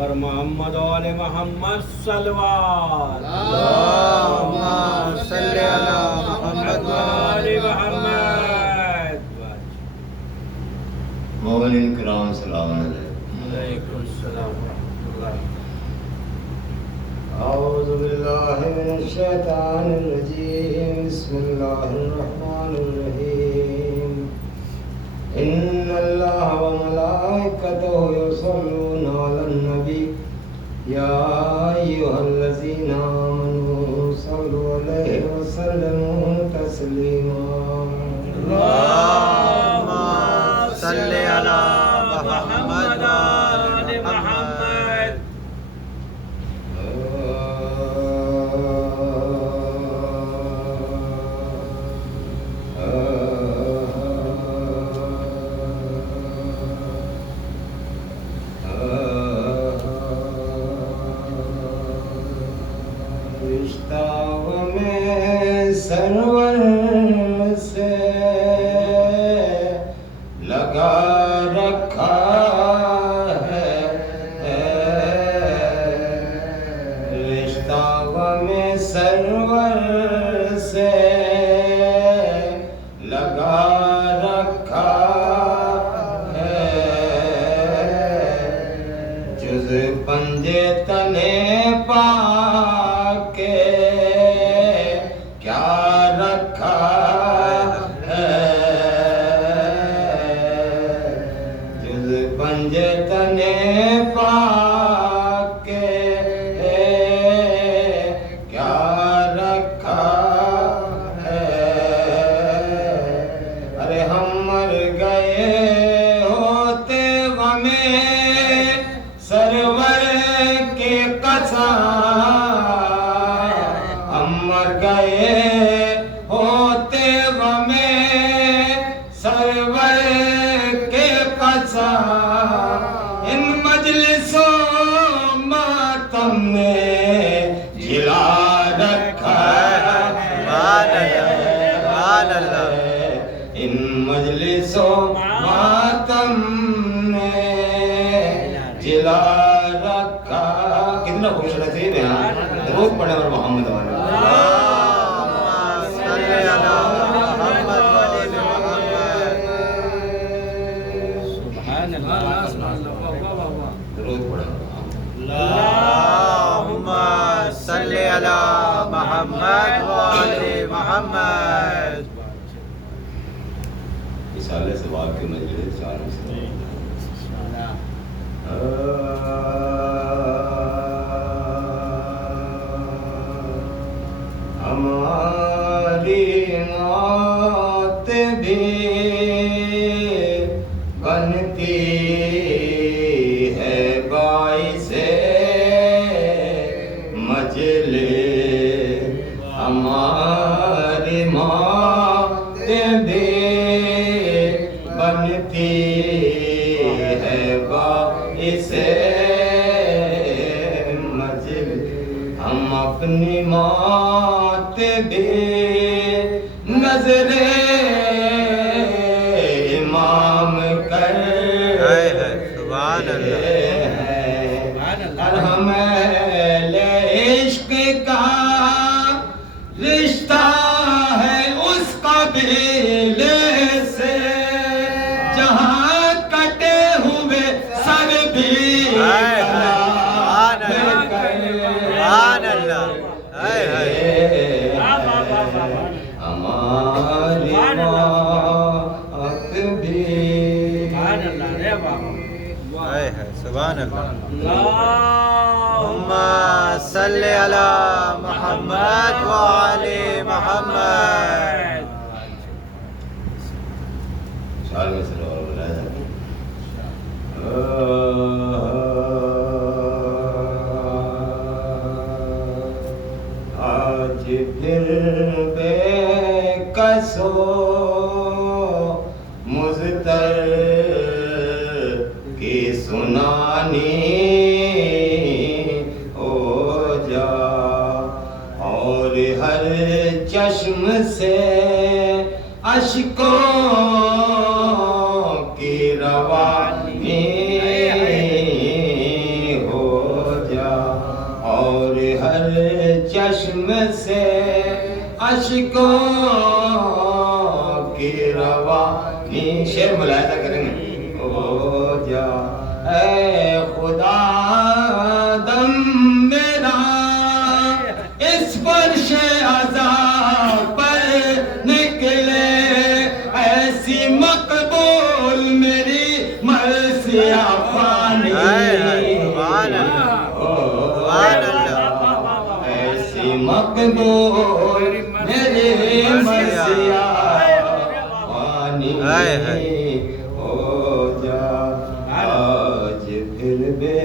پر محمد وآل محمد صلوات اللهم صل على محمد وآل محمد. مومنین کرام سلام علیکم. علیکم السلام ورحمۃ اللہ. اعوذ باللہ من الشیطان الرجیم. بسم اللہ الرحمن الرحیم. ان اللہ وملائکتہ یصلون علی النبی یا ایھا الذین آمنوا صلوا علیہ وسلموا تسلیما. اللهم صل علی محمد وآل محمد. رشتہ میں سرور سے لگا رکھا ہے. رشتہ میں سرور سے لگا رکھا ہے. جز پنجے تنے پا کے کیا رکھا ہے. جز پنجے تنے پا کے کیا رکھا ہے. ارے ہم مر گئے ہوتے غمیں سرور کے قصاں. ہم مر گئے ہوتے غمیں سرور کے قصاں. ان مجلسوں ماتم نے جلا رکھا ہے. ان مجلسوں ماتم نے جلا رکھا. کتنا خوبصورت ہے یہاں درود پڑھے اور محمد والے. سبحان اللہ. درود پڑھے. اللهم صل على محمد وآل محمد. رسالہ ثواب کے مجلس چار میں سے ہماری موت بھی بنتی ہے باعث مجلس. ہماری موت بھی بنتی ہے باعث مجلس. ہم اپنی موت بھی نظر امام کر سبحان اللہ. اور ہم اہل عشق کا رشتہ ہے اس قبیلے سے جہاں کٹے ہوئے سر بھی سبحان اللہ. ہماری موت بھی سبحان اللہ. اللهم اللهم صل على محمد وآل محمد. سال میں سے اور بلایا جاتا ہے. آج پھر بے کسو مضطر کی سنانی ہو جا اور ہر چشم سے اشکوں کی روانی ہو چشم سے اشکوں کی روانی. شعر ملاحظہ کریں گے. ہو جا اے خدا دم میرا اس فرش عذاب پر نکلے، ایسی مقبول میری مرثی افانی. سبحان اللہ سبحان اللہ. ایسی مقبول میری مرثی افانی ہو جا آج پھر بے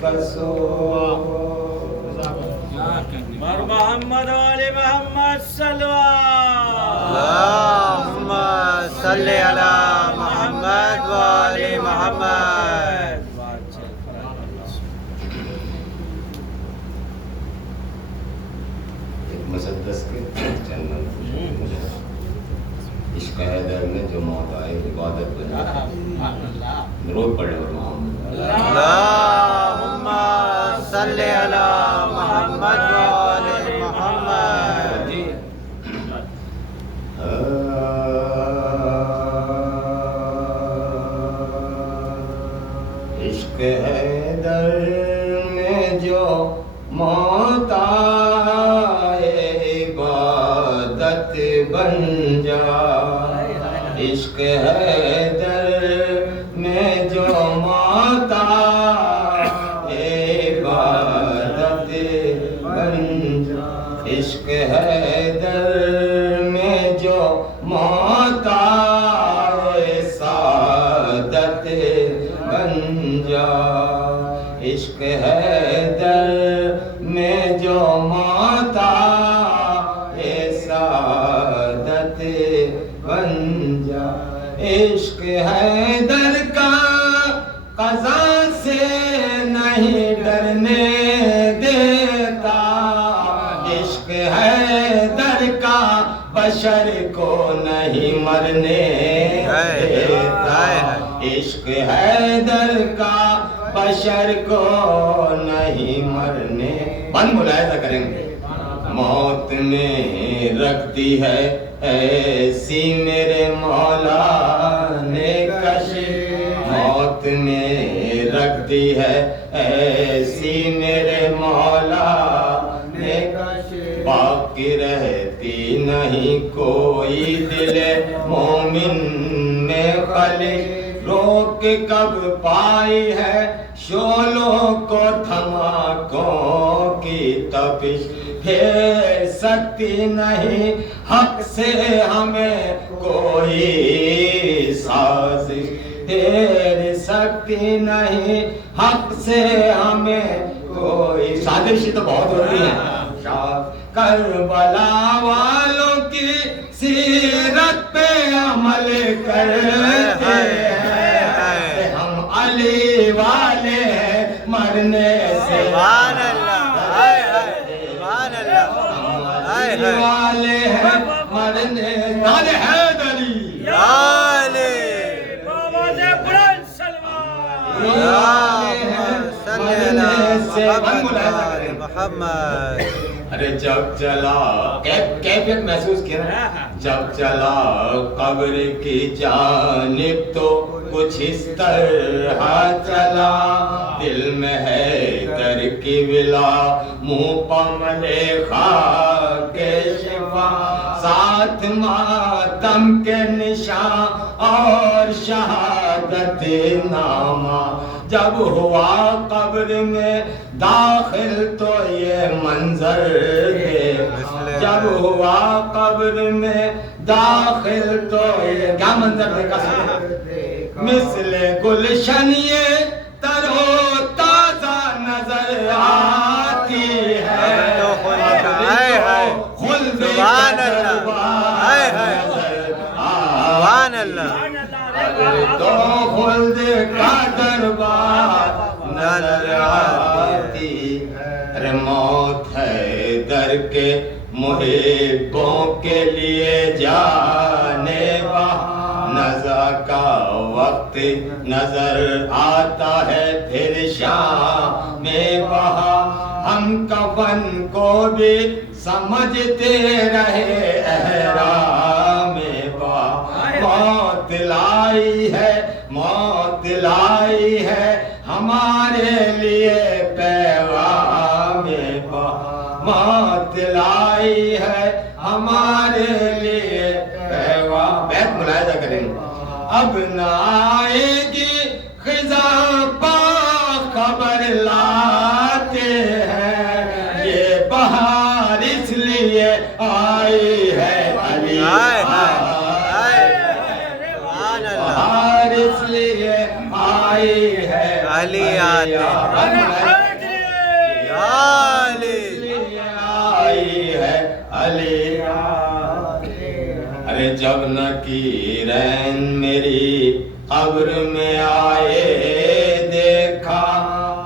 قصو. اور محمد والے محمد صلوات. اللہم صلی علی محمد و آل محمد. ایک مسدس کے چند عشق حیدر میں جو موت آئے عبادت بنا. درود پڑھے اور محمد. اللہم صلی علی محمد و آل محمد. عشق حیدر میں جو موت آئے عبادت بن جا. عشق حیدر میں جو موت آئے عبادت بن جا. عشق حیدر میں جو موت آئے سعادت بن جا. عشق حیدر میں جو موت آئے سعادت بن جا. عشق حیدر کا قضا سے نہیں ڈرنے دیتا. عشق حیدر کا بشر کو نہیں مرنے دیتا. عشق حیدر کا بشر کو نہیں مرنے. بند ملاحظہ کریں گے. موت میں رکھتی ہے ایسی میرے مولا نے کشی. موت میں رکھتی ہے ایسی میرے مولا نے کشی. باقی رہتی نہیں کوئی دل مومن میں خلی. روک کب پائی ہے شعلوں کو دھماکوں کی تپش. پھیر سکتی نہیں حق سے ہمیں کوئی سازش. پھیر سکتی نہیں حق سے ہمیں کوئی سازش. تو بہت ہوتی ہے. کربلا والوں کی سیرت پہ عمل کرتے ہیں. ہم علی والے ہیں مرنے سے. سبحان اللہ. سبحان اللہ. علی والے ہیں مرنے سے. حیدری بابا سے بلند سلوات. صلی علی محمد و آل محمد. ارے جب چلا کیفیت محسوس کیا نا. جب چلا قبر کی جانب تو کچھ اس طرح چلا. دل میں ہے در کی ولا منہ پملے خاک شفا. ساتھ ماتم کے نشان اور شہادت نامہ. جب ہوا قبر میں داخل تو یہ منظر ہے. جب ہوا قبر میں داخل تو یہ کیا منظر دیکھا. مثل گلشن یہ تر و تازہ نظر آتی ہے. خلد سبحان اللہ. سبحان اللہ. تو خلد کا دربار نظر آتی ہے. ارے موت ہے در کے محبوں کے لیے جانے نزا کا وقت نظر آتا ہے پھر شام میں بہا. ہم کفن کو بھی سمجھتے رہے احرام پا موت لائی ہے موت لائی ہے ہمارے لیے پیغام پا موت لائی ہے ہمارے لیے پیغام بیت ملاحظہ کریں اب نہ آئے گی خزاں پا خبر لاتے ہیں یہ بہار اس لیے آئی ہے علی بہار اس لیے آئی ہے علی آتے آئی ہے علی ارے جب نکیرین میری قبر میں آئے دیکھا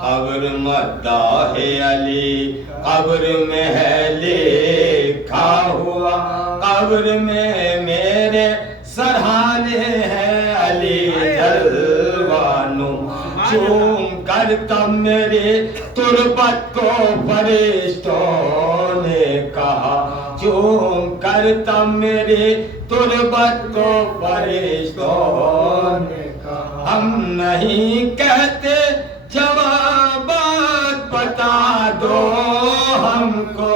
قبر مداح علی قبر میں ہے لکھا ہوا قبر میں میرے سرحانے ہیں علی جلوانو چوم کر تب میری تربت کو فرشتوں نے کہا چوم کر تب میری تربت کو فرشتوں نے کہا ہم نہیں کہتے جوابات بتا دو ہم کو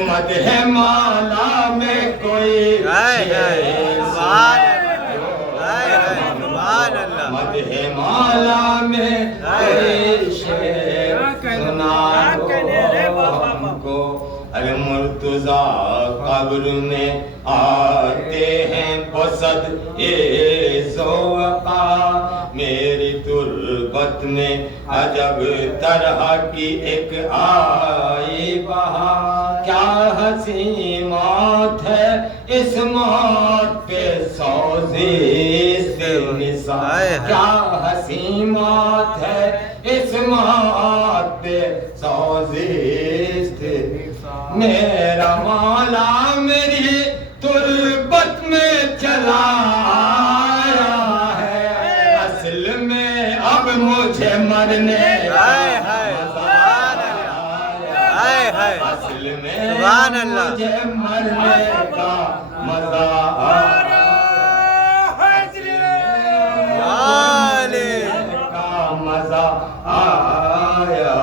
مدح مولا میں کوئی مدح مولا میں کوئی شعر سنا دو ہم کو ارے مرتضیٰ قبر میں آتے ہیں بصد ذوقا میری تربت میں عجب طرح کی ایک آئی بہار کیا حسین موت ہے اس موت پہ سوزیست نثار کیا حسین موت ہے اس موت پہ سوزیست میرا مولا میری تربت میں چلا آیا ہے اصل میں اب مجھے مرنے اصل میں مجھے مرنے کا مزہ آیا کا مزہ آیا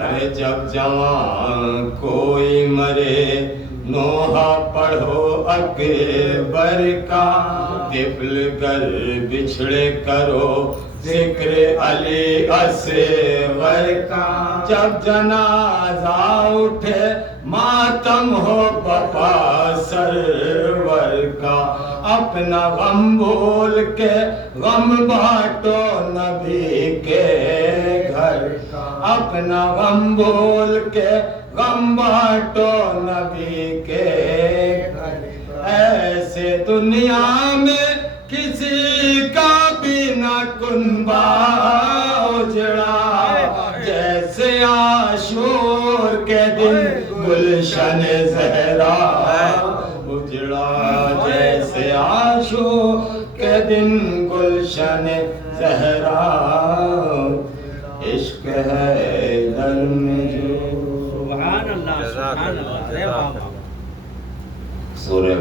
ارے جب جوان کوئی مرے نوحہ پڑھو اکبر کا طفل گر بچھڑے کرو ذکر علی اصغر کا جب جنازہ اٹھے ماتم ہو بپا سرور کا اپنا غم بھول کے غم بانٹو نبی کے گھر کا اپنا غم بھول کے غم بانٹو نبی کے گھر ایسے دنیا میں کسی کا بھی نہ کنبہ اجڑا جیسے عاشور کے دن گلشن زہرا اجڑا جیسے عاشور کے دن گلشن زہرا عشق ہے در میں جو سبحان اللہ سبحان اللہ سورہ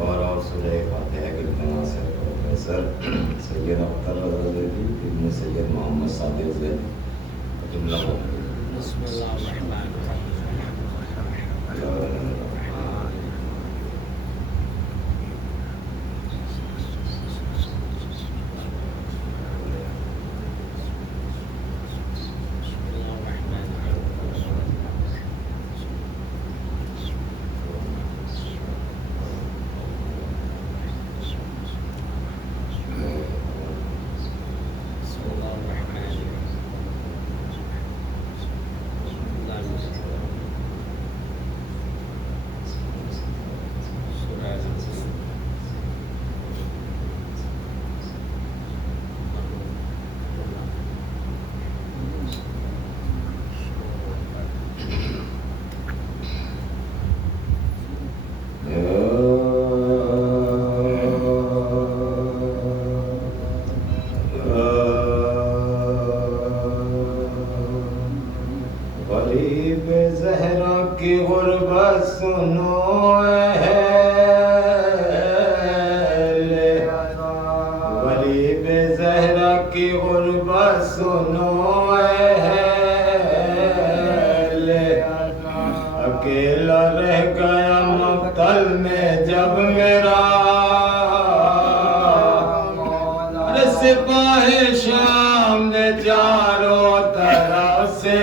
اور سورہ فاتحہ کے مناسب پروفیسر سید اختر رضا زیدی ابن سید محمد صادق زید جملہ بسم اللہ الرحمن الرحیم کی غربت سنو غریب زہرا کی غربت سنو اکیلا رہ گیا مقتل میں جب میرا سپاہ شام نے چاروں طرف سے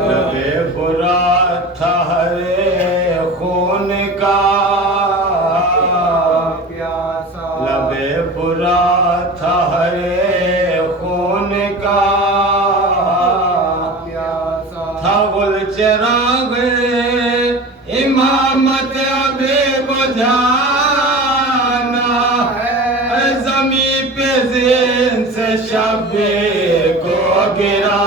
لبے برا تھا ہر خون کا لبے برا تھا ہر خون کا تھا گل چراغ امامت ابھی بجھانا زمین پہ زین سے شبیر کو گرا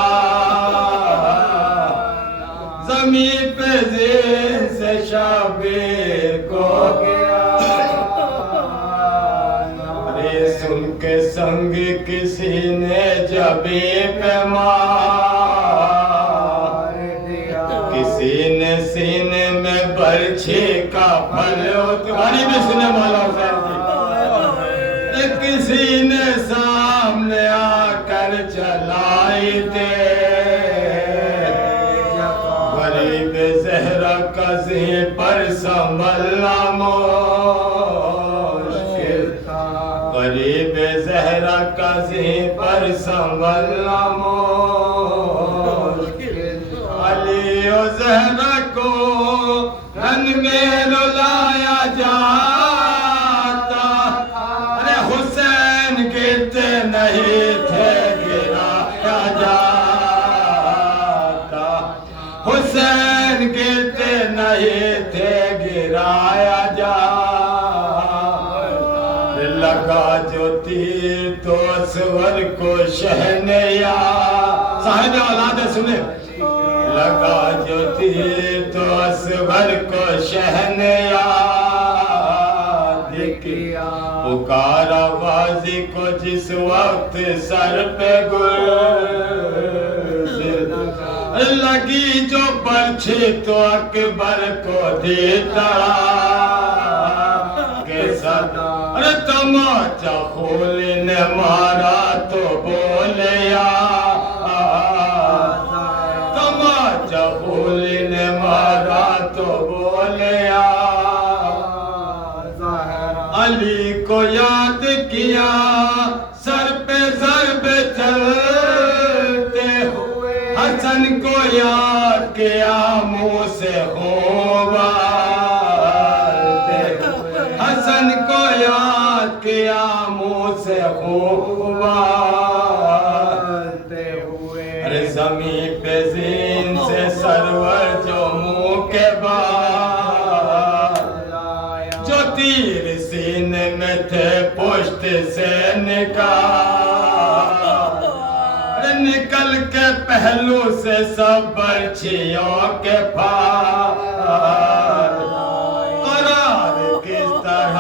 زمین پہ زین سے شبیر کو گرا ارے سن کے سنگ کسی نے جبی پہ مار کسی نے سینے میں برچھی کا پھل تمہاری بھی سنے مولا حسین جی کسی نے سامنے آ کر چلائی دے غریب زہرا قضی پر سنبھلنا مشکل غریب زہرا قضی پر سنبھلنا مشکل علی و زہرا کو رن میں رلایا جاتا ارے حسین گرتے نہیں تھے گرایا جاتا حسین گرتے نہیں تھے گرایا جاتا لگا جو تیر تو اسور کو شہنیا صاحب اولاد سنیں لگا جو تیر تو اسور کو شہنیاد کیا پکارا غازی کو جس وقت سر پہ گل لگی جو برچھی تو اکبر کو دیتا کہ صدا ارے تماچا خول نے مارا تو بولیا خول نے مارا تو بولیا علی کو یاد کیا سر پہ ضرب چلتے ہوئے حسن کو یاد کیا منہ سے خون بارتے حسن کو یاد کیا منہ سے خون بارتے ہوئے ارے زمین پہ زین سے سرور جو منہ کے بعد جو تیر سینے میں تھے پشت سے نکل کے پہلو سے سب برچھیوں کے پار قرار کس طرح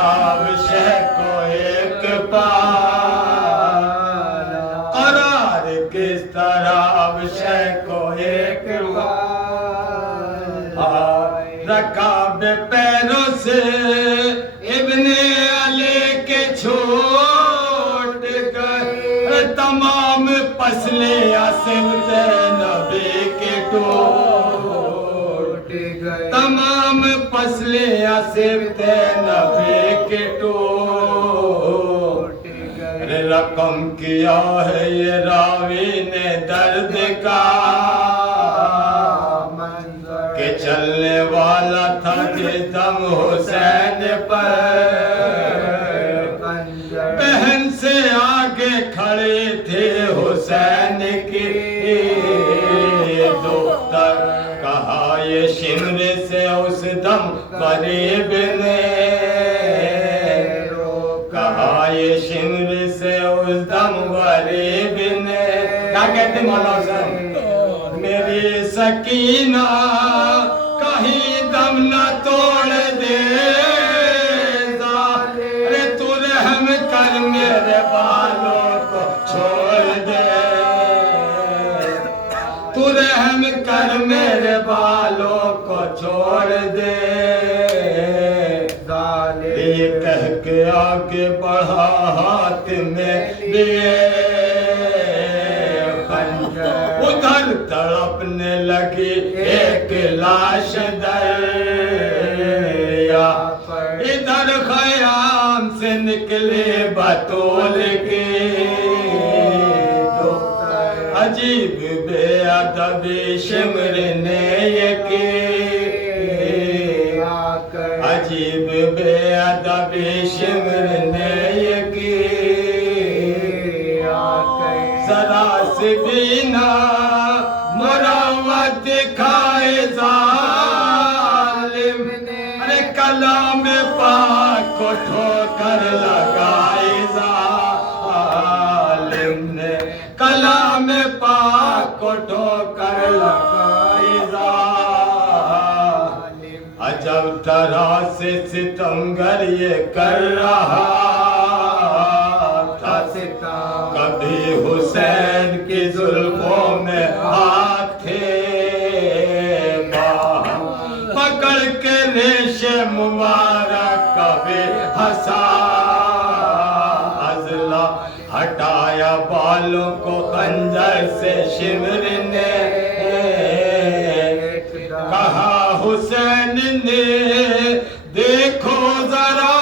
شہ کو ایک پار قرار کس طرح شہ کو ایک پار رکاب پیروں سے ابن علی کے چھوٹ گئے تمام پسلے عصمت نبی کے ٹوٹ گئے تمام پسلے عصمت نبی کے ٹوٹ گئے رقم کیا ہے یہ راوی نے درد کا کہ چلنے والا تھا جس دم حسین پر بہن سے آگے کھڑے تھے حسین کی دختر کہا یہ شمر سے اس دم غریب نے کہا یہ شمر سے اس دم غریب نے کیا کہتے مولا حسین میری سکینہ کہیں دم نہ توڑ دے ارے تو رحم کر میرے بالوں کو چھوڑ دے تو رحم ادھر میرے بالوں کو چھوڑ دے یہ کہہ کے آگے بڑھا ہاتھ میں لیے خنجر ادھر تڑپنے لگی ایک لاش دریا ادھر خیام سے نکلے بطول کی عجیب بے ادبی شمر نے یہ کی عجیب بے ادبی شمر نے یہ کی ذرا سی بھی نہ مروت دکھائے ظالم ارے کلام پاک کو ٹھوکر لگائے ظالم نے کلام پاک کو ٹھوکر لگائے ظالم عجب طرح سے ستمگر یہ کر رہا تھا کبھی حسین کی زلفوں میں ہاتھ تھے پکڑ کے ریشے مبارک کبھی ہنسا ازلا ہٹایا بالوں کو خنجر سے شمر نے کہا حسین نے دیکھو ذرا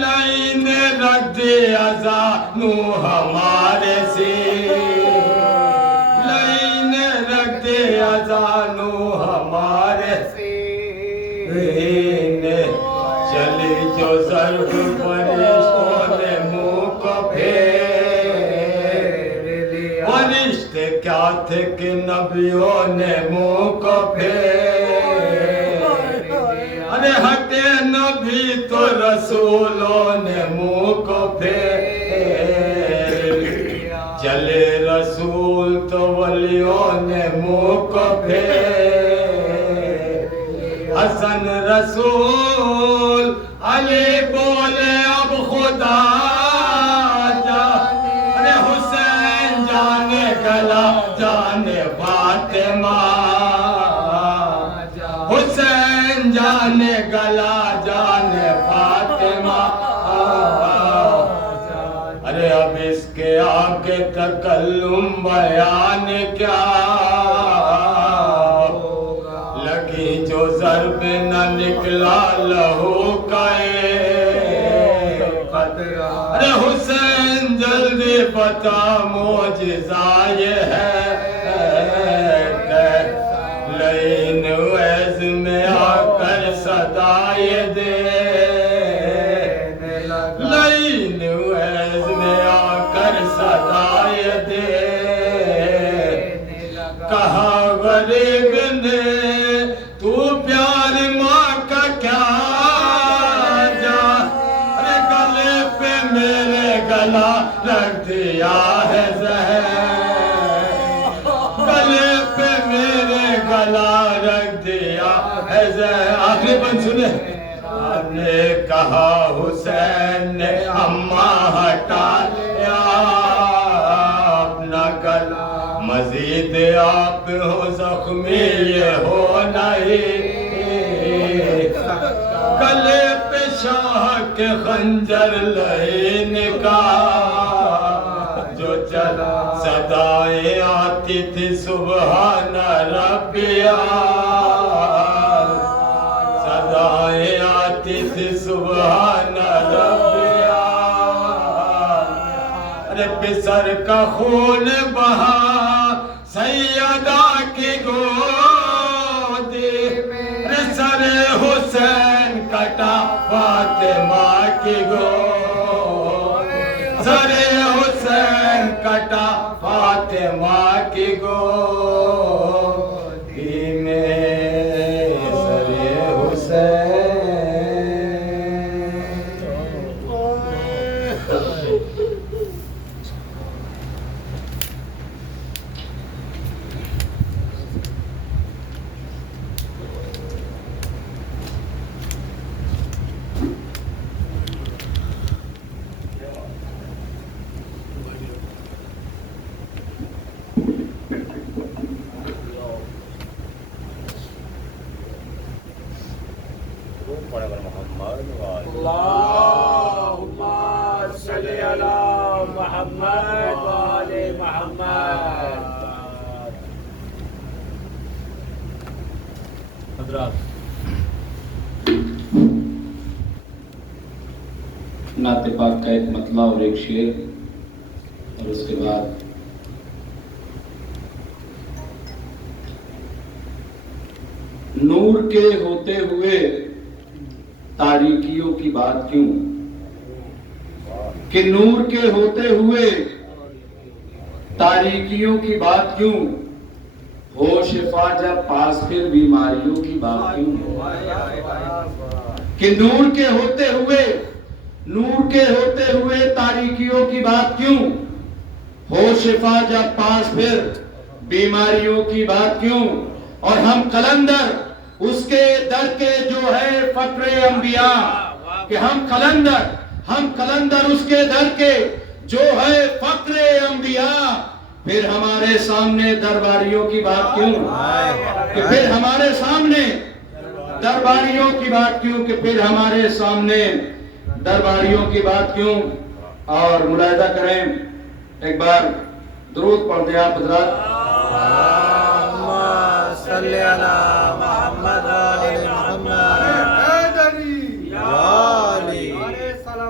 لائن رکھ دی ازانو ہمارے سے لائن رکھ دی ازانو ہمارے سے چلی جو ضرب فرشتوں نے منہ کو پھیر لیا فرشتے کیا تھے کہ نبیوں نے منہ کو پھیر ارے ہٹے نبی تو رسولوں نے منہ کو پھیر چلے رسول تو ولیوں نے منہ کو پھیر حسن رسول علی بولے اب خدا ارے حسین جانے گلا جانے فاطمہ حسین جانے گلا جانے فاطمہ ارے اب اس کے آگے تکلم بیان کیا لگی جو ضرب نہ نکلا لہو کا ایک قطرہ ارے حسین جلدی بتا معجزہ یہ ہے لین ویز میں آ کر صدائے دے لین ویز میں آ کر صدائے دے کہا غریب نے تو پیار ماں کا کیا جا ارے گلے پہ میرے گلا رکھ دیا ہے زہر گلے پہ میرے گلا رکھ دیا ہے زہر آخری بند سنے آپ نے کہا حسین نے اماں ہٹا لیا اپنا گلا مزید آپ ہو زخمی یہ ہو نہیں گلے پہ شاہ کے خنجر لعین کا جو چلا صدائیں آتی تھی سبحان ربیا صدائیں آتی تھی سبحان ربیا ارے پسر کا خون بہا سیدہ کی گودی سر حسین کٹا فاطمہ کی گود سر حسین کٹا فاطمہ کی گودی میں سر حسین علی محمد و آل محمد. حضرات نعت پاک کا ایک مطلع اور ایک شعر اور اس کے بعد نور کے ہوتے ہوئے تاریکیوں کی بات کیوں، کہ نور کے ہوتے ہوئے تاریکیوں کی بات کیوں، ہو شفا جب پاس پھر بیماریوں کی بات کیوں، کہ نور کے ہوتے ہوئے تاریکیوں کی بات کیوں، ہو شفا جب پاس پھر بیماریوں کی بات کیوں، اور ہم قلندر اس کے در کے جو ہے فقر انبیاء، کہ ہم قلندر اس کے در کے جو ہے فقر انبیاء، پھر ہمارے سامنے درباریوں کی بات کیوں، کہ پھر ہمارے سامنے درباریوں کی بات کیوں، کہ پھر ہمارے سامنے درباریوں کی بات کیوں. اور ملاحظہ کریں، ایک بار درود پڑھ دیں آپ حضرات. اللہم صلی علی محمد و آل محمد. یا علی اللہم صلی علی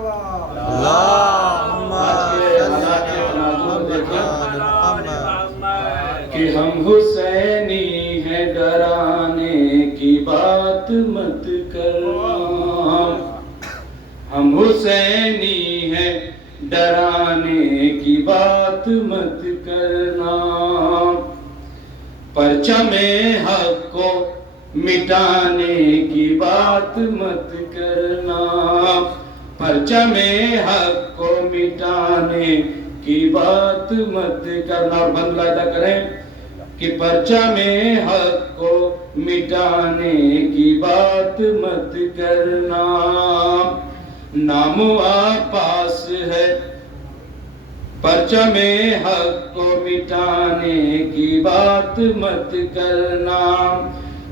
محمد و آل محمد. کہ ہم حسینی ہیں ڈرانے کی بات مت کرنا، ہم حسینی ہیں ڈرانے کی بات مت کرنا، پرچم حق کو مٹانے کی بات مت کرنا، پرچم حق کو مٹانے کی بات مت کرنا. اور بند ملاحظہ کریں کہ پرچم حق کو مٹانے کی بات مت کرنا، نام پاس ہے پرچم حق کو مٹانے کی بات مت کرنا،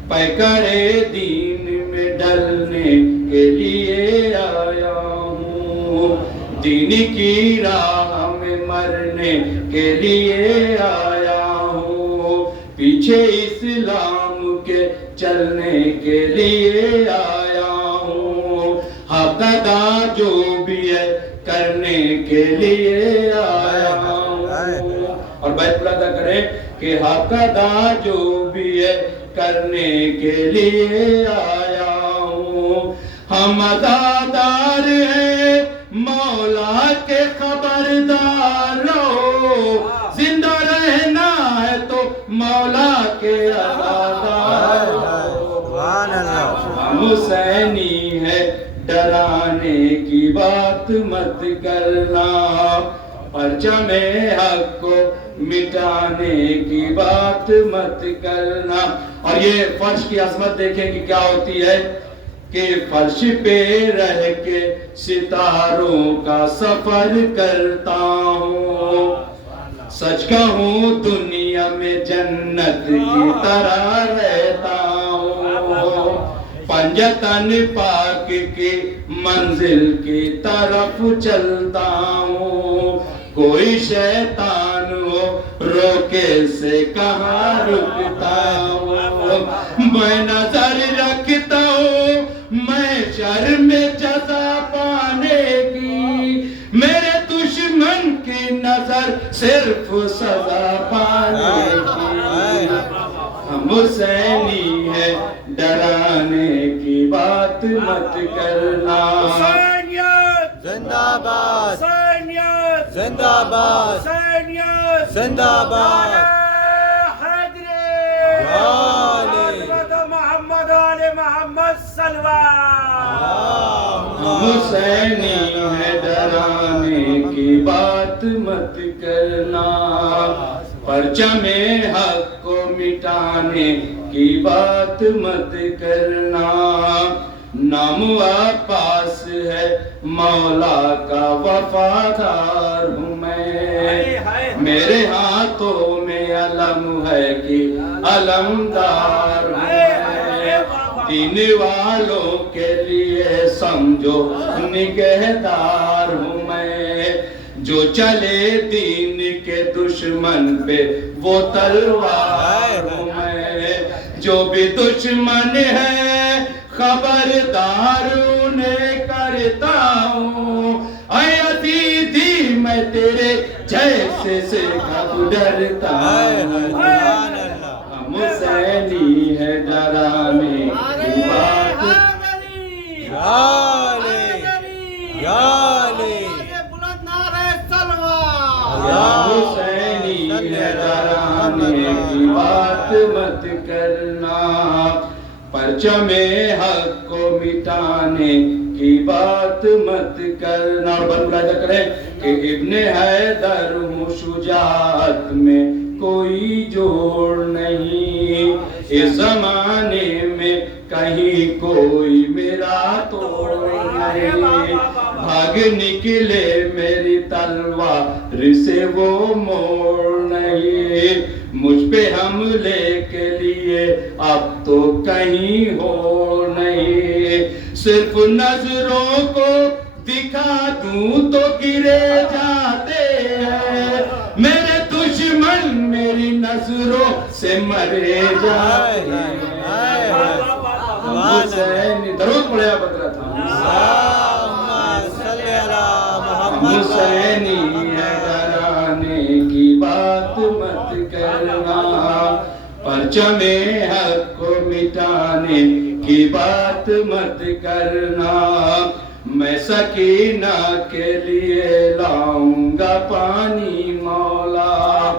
پیکر دین میں ڈلنے کے لیے آیا ہوں، دین کی راہ میں مرنے کے لیے آیا ہوں، پیچھے اسلام کے چلنے کے لیے آیا ہوں، حق ادا جو بھی ہے کرنے کے لیے آیا ہوں. اور بیت ادا کریں کہ حق ادا جو بھی ہے کرنے کے لیے آیا ہوں. ہم ادادار ہیں مولا کے خبردار رہو، زندہ رہنا ہے تو مولا کے ادادار رہو. ہم حسینی ہے ڈرانے کی بات مت کرنا، پرچم حق کو مٹانے کی بات مت کرنا. اور یہ فرش کی عظمت دیکھیں کہ کیا ہوتی ہے کہ فرش پہ رہ کے ستاروں کا سفر کرتا ہوں، سچ کہوں دنیا میں جنت کی طرح رہتا ہوں، پنجتن پاک کی منزل کی طرف چلتا ہوں، کوئی شیطان ہو روکے سے کہاں رکتا ہوں، میں نظر رکھتا ہوں میں شر میں جزا پانے کی، میرے دشمن کی نظر صرف سزا پانے کی. ہم حسینی ہے ڈرانے کی بات مت کرنا. حسینیت زندہ باد حسینیت زندہ باد حسینیت زندہ باد. محمد آل محمد صلوات. حسینی ہے ڈرانے کی بات مت کرنا، پرچم حق کو مٹانے کی بات مت کرنا، نام پاس ہے مولا کا وفادار ہوں میں، میرے ہاتھوں میں علم ہے کہ علمدار ہوں میں، دین والوں کے لیے سمجھو نگہدار ہوں میں، جو چلے دین کے دشمن پہ وہ تلوار ہوں میں، جو بھی دشمن ہے خبردار انہیں کرتا ہوں، اے عزیزی میں تیرے جیسے سے کب ڈرتا ہوں، ہم حسینی ہے ڈرانے کی بات، حسینی ہے ڈرانے کی بات مت کرنا، پرچم حق کو مٹانے کی بات مت کرنا۔ اور بن ملاحظہ کریں کہ ابن حیدر شجاعت میں کوئی جوڑ نہیں، اس زمانے میں کہیں کوئی میرا توڑ نہیں، بھاگ نکلے میری تلوار سے وہ موڑ نہیں، مجھ پہ حملے کے لیے اب تو کہیں ہو نہیں، صرف نظروں کو دکھا دوں تو گرے جاتے ہیں، میرے دشمن میری نظروں سے مرے جاتے ہیں۔ حسین درود پڑھے آپ حضرت، حسینی ہے ڈرانے کی بات مت کرنا، پرچم حق کو مٹانے کی بات مت کرنا، میں سکینہ کے لیے لاؤں گا پانی مولا،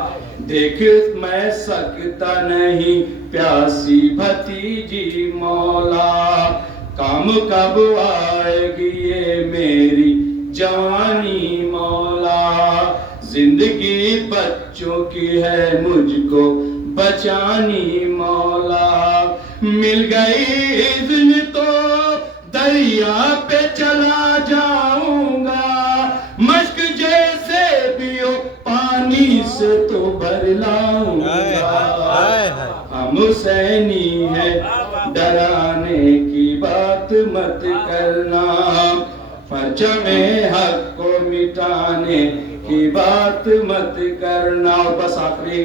دیکھ میں سکتا نہیں پیاسی بھتیجی مولا، کام کب آئے گی یہ میری جوانی مولا، زندگی بچوں کی ہے مجھ کو بچانی مولا، مل گئی اذن تو دریا پہ چلا جاؤں گا، مشک جیسے بھی ہو پانی سے تو بھر لاؤں گا، ہم حسینی ہے ڈرانے کی بات مت کرنا، پرچم حق کو مٹانے کی بات مت کرنا۔ اور بس آخری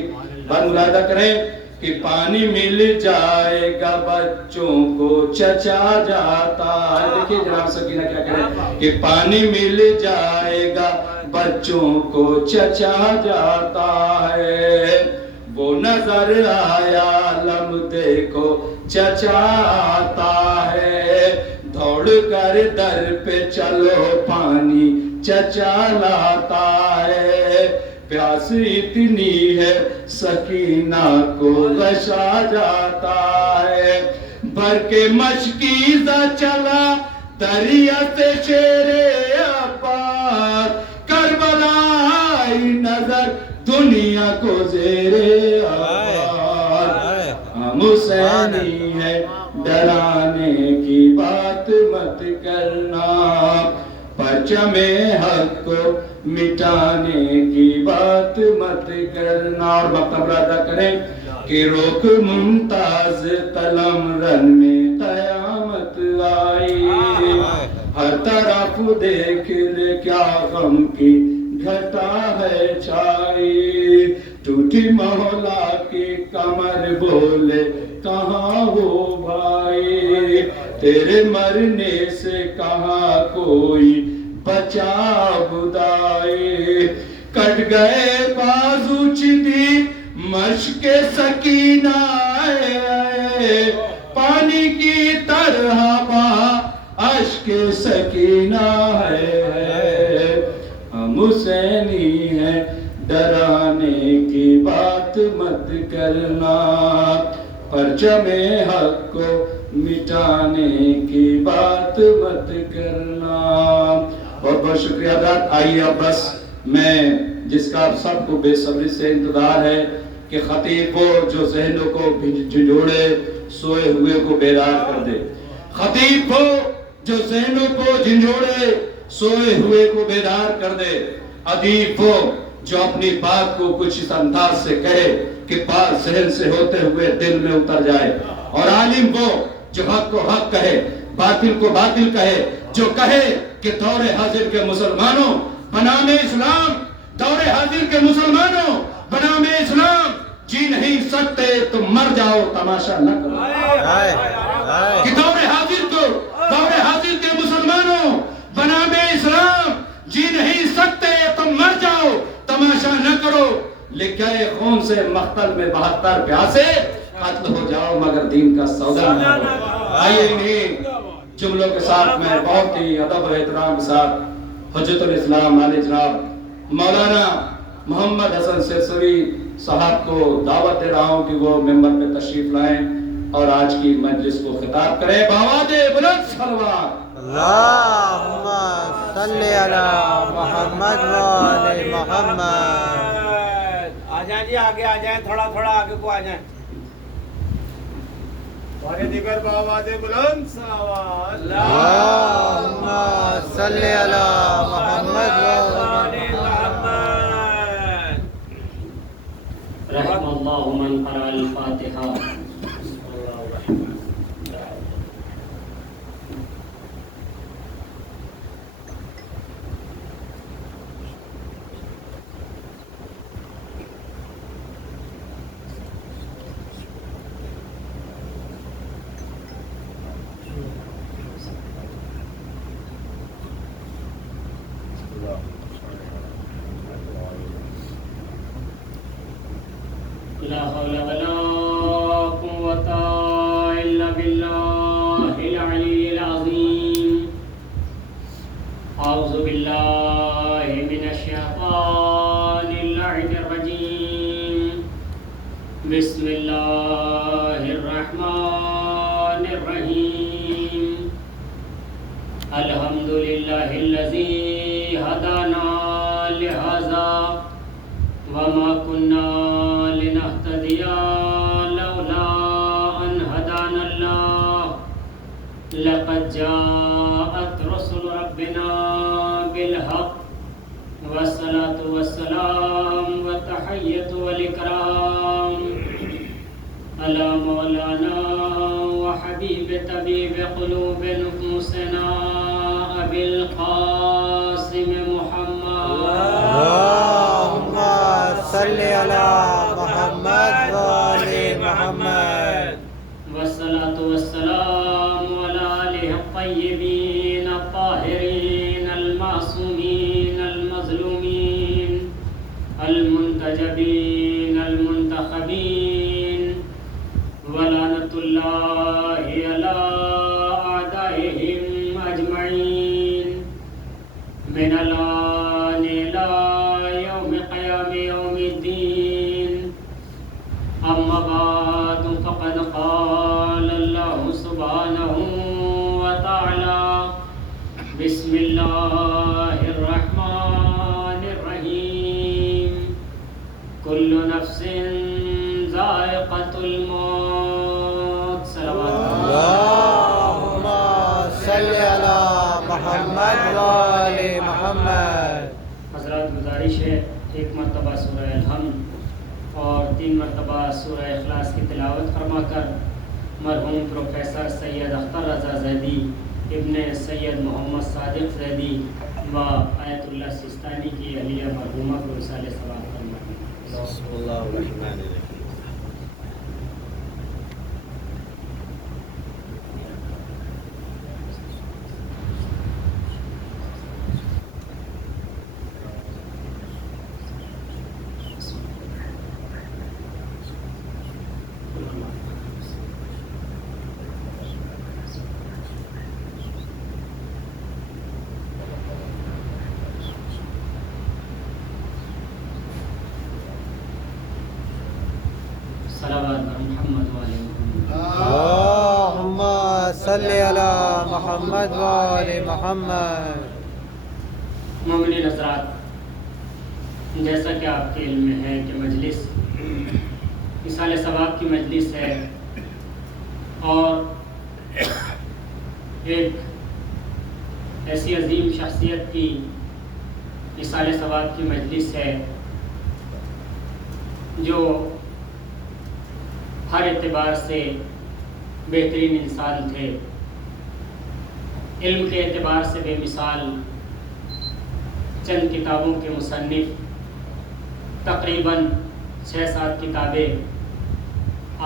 بات ملاحظہ کریں کہ پانی مل جائے گا بچوں کو چچا جاتا ہے، دیکھیے جناب سکینہ کیا کہے کہ پانی مل جائے گا بچوں کو چچا جاتا ہے، وہ نظر آیا لم دیکھو چچا آتا ہے، دوڑ کر در پہ چلو پانی چچا لاتا ہے، پیاس اتنی ہے سکینہ کو غشا جاتا ہے، بھر کے مشکیزہ چلا دریا سے شیر عباس، کربلا آئی نظر دنیا کو زیر آباد، ہم حسینی ہے ڈرانے کی بات مت کرنا، پرچم حق کو مٹانے کی بات مت کرنا۔ اور مکتب ادا کریں کہ روک ممتاز قلمرن میں قیامت آئی، ہر طرف دیکھ لے کیا غم کی گھٹا ہے چھائی، ٹوٹی مولا کی کمر بولے کہاں ہو بھائی، تیرے مرنے سے کہاں کوئی بچا بدائی، کٹ گئے بازو چدی مشق سکینہ آئے، پانی کی طرح بہا اشک سکینہ ہے، ہم حسینی ہیں ڈرانے کی بات مت کرنا، پرچم حق کو مٹانے کی بات مت کرنا۔ بہت بہت شکریہ حضرات۔ آئیے اب بس میں جس کا آپ سب کو بے صبری سے انتظار ہے کہ خطیب وہ جو ذہنوں کو جھنجھوڑے سوئے ہوئے کو بیدار کر دے، خطیب وہ جو ذہنوں کو جھنجھوڑے سوئے ہوئے کو بیدار کر دے، ادیب وہ جو اپنی بات کو کچھ اس انداز سے کہے کہ بات ذہن سے ہوتے ہوئے دل میں اتر جائے، اور عالم وہ جو حق کو حق کہے باطل کو باطل کہے، جو کہے کہ دور حاضر کے مسلمانوں بنام اسلام دور حاضر کے مسلمانوں بنام اسلام جی نہیں سکتے تو مر جاؤ، تماشا نہ کرو۔ کہ دور حاضر کے مسلمانوں بنام اسلام جی نہیں سکتے تو مر جاؤ، تماشا نہ کرو، لکھے خون سے مقتل میں 72 پیاسے، قتل ہو جاؤ مگر دین کا سودا نہ کرو۔ آئیے انہیں جملوں کے ساتھ میں بہت ہی ادب و احترام کے ساتھ حجت الاسلام عالی جناب مولانا محمد حسن سرسوی صاحب کو دعوت دے رہا ہوں کہ وہ ممبر پہ تشریف لائیں اور آج کی مجلس کو خطاب کریں بآواز بلند صلوات۔ اللہم صلی علی محمد و آل محمد۔ آ جائیں جی، آگے آ جائیں، تھوڑا تھوڑا آگے کو آ جائیں۔ اور دیگر بآواز بلند صلوات۔ اللہم صلی علی محمد و آل محمد۔ رحم اللہ من قرأ الفاتحہ۔ لا حول ولا قوة إلا بالله العلي العظيم۔ أعوذ بالله من الشيطان اللعين الرجيم۔ بسم الله الرحمن الرحيم۔ الحمد لله الذي هدانا لهذا وما كنا لنهتدي لولا أن هدانا الله، لقد جاءت رسل ربنا بالحق، والصلاة والسلام والتحية والإكرام على مولانا وحبيب طبيب قلوب نفوسنا أبي القاسم محمد۔ اللہم صلی علی محمد و آل محمد۔ والصلاة والسلام على آله الطيبين الطاهرين المعصومين المظلومين المنتجبين المنتخبين، ولعنة الله على أعدائهم أجمعين من الآن إلى يوم قيام يوم الدين۔ أما بعد فقد قال الله سبحانه وتعالى: بسم الله الرحمن الرحيم، كل نفس ذائقة الموت۔ صلوات اللہم صلی علی محمد و آل محمد۔ حضرات گزارش ہے ایک مرتبہ سورہ الحمد اور 3 مرتبہ سورہ اخلاص کی تلاوت فرما کر مرحوم پروفیسر سید اختر رضا زیدی ابن سید محمد صادق زیدی و آیت اللہ سستانی کی اہلیہ مرحومہ کو رسالہ ثواب فرمائیں۔ بسم اللہ الرحمن الرحیم۔ صلوات بر محمد و آل محمد۔ اللہم صلی علی محمد و آل محمد۔ مومنین حضرات، جیسا کہ آپ کے علم میں ہے کہ مجلس مثال ثواب کی مجلس ہے اور ایک ایسی عظیم شخصیت کی مثال ثواب کی مجلس ہے جو ہر اعتبار سے بہترین انسان تھے، علم کے اعتبار سے بے مثال، چند کتابوں کے مصنف، تقریباً 6-7 کتابیں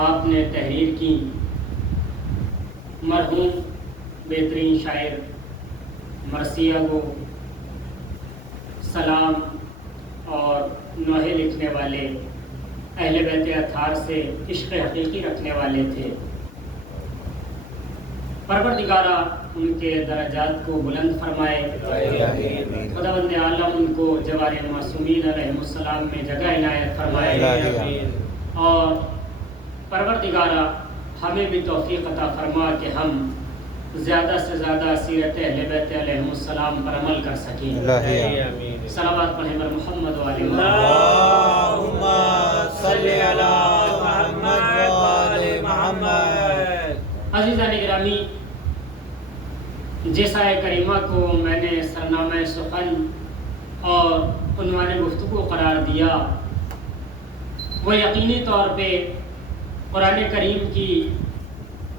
آپ نے تحریر کی۔ مرحوم بہترین شاعر مرثیہ کو سلام اور نوحے لکھنے والے، اہل بیت اطہار سے عشق حقیقی رکھنے والے تھے۔ پروردگارہ ان کے درجات کو بلند فرمائے، خداوند عالم ان کو جوار معصومین علیہ السلام میں جگہ عنایت فرمائے، اور پروردگارہ ہمیں بھی توفیق عطا فرما کہ ہم زیادہ سے زیادہ سیرت اہل بیت علیہ السلام پر عمل کر سکیں۔ صلوات پڑھیں بر محمد و آل محمد۔ اللہم صلی علی محمد و آل محمد۔ عزیزان گرامی، جیسا کریمہ کو میں نے سرنامہ سخن اور عنوان گفتگو قرار دیا، وہ یقینی طور پہ قرآن کریم کی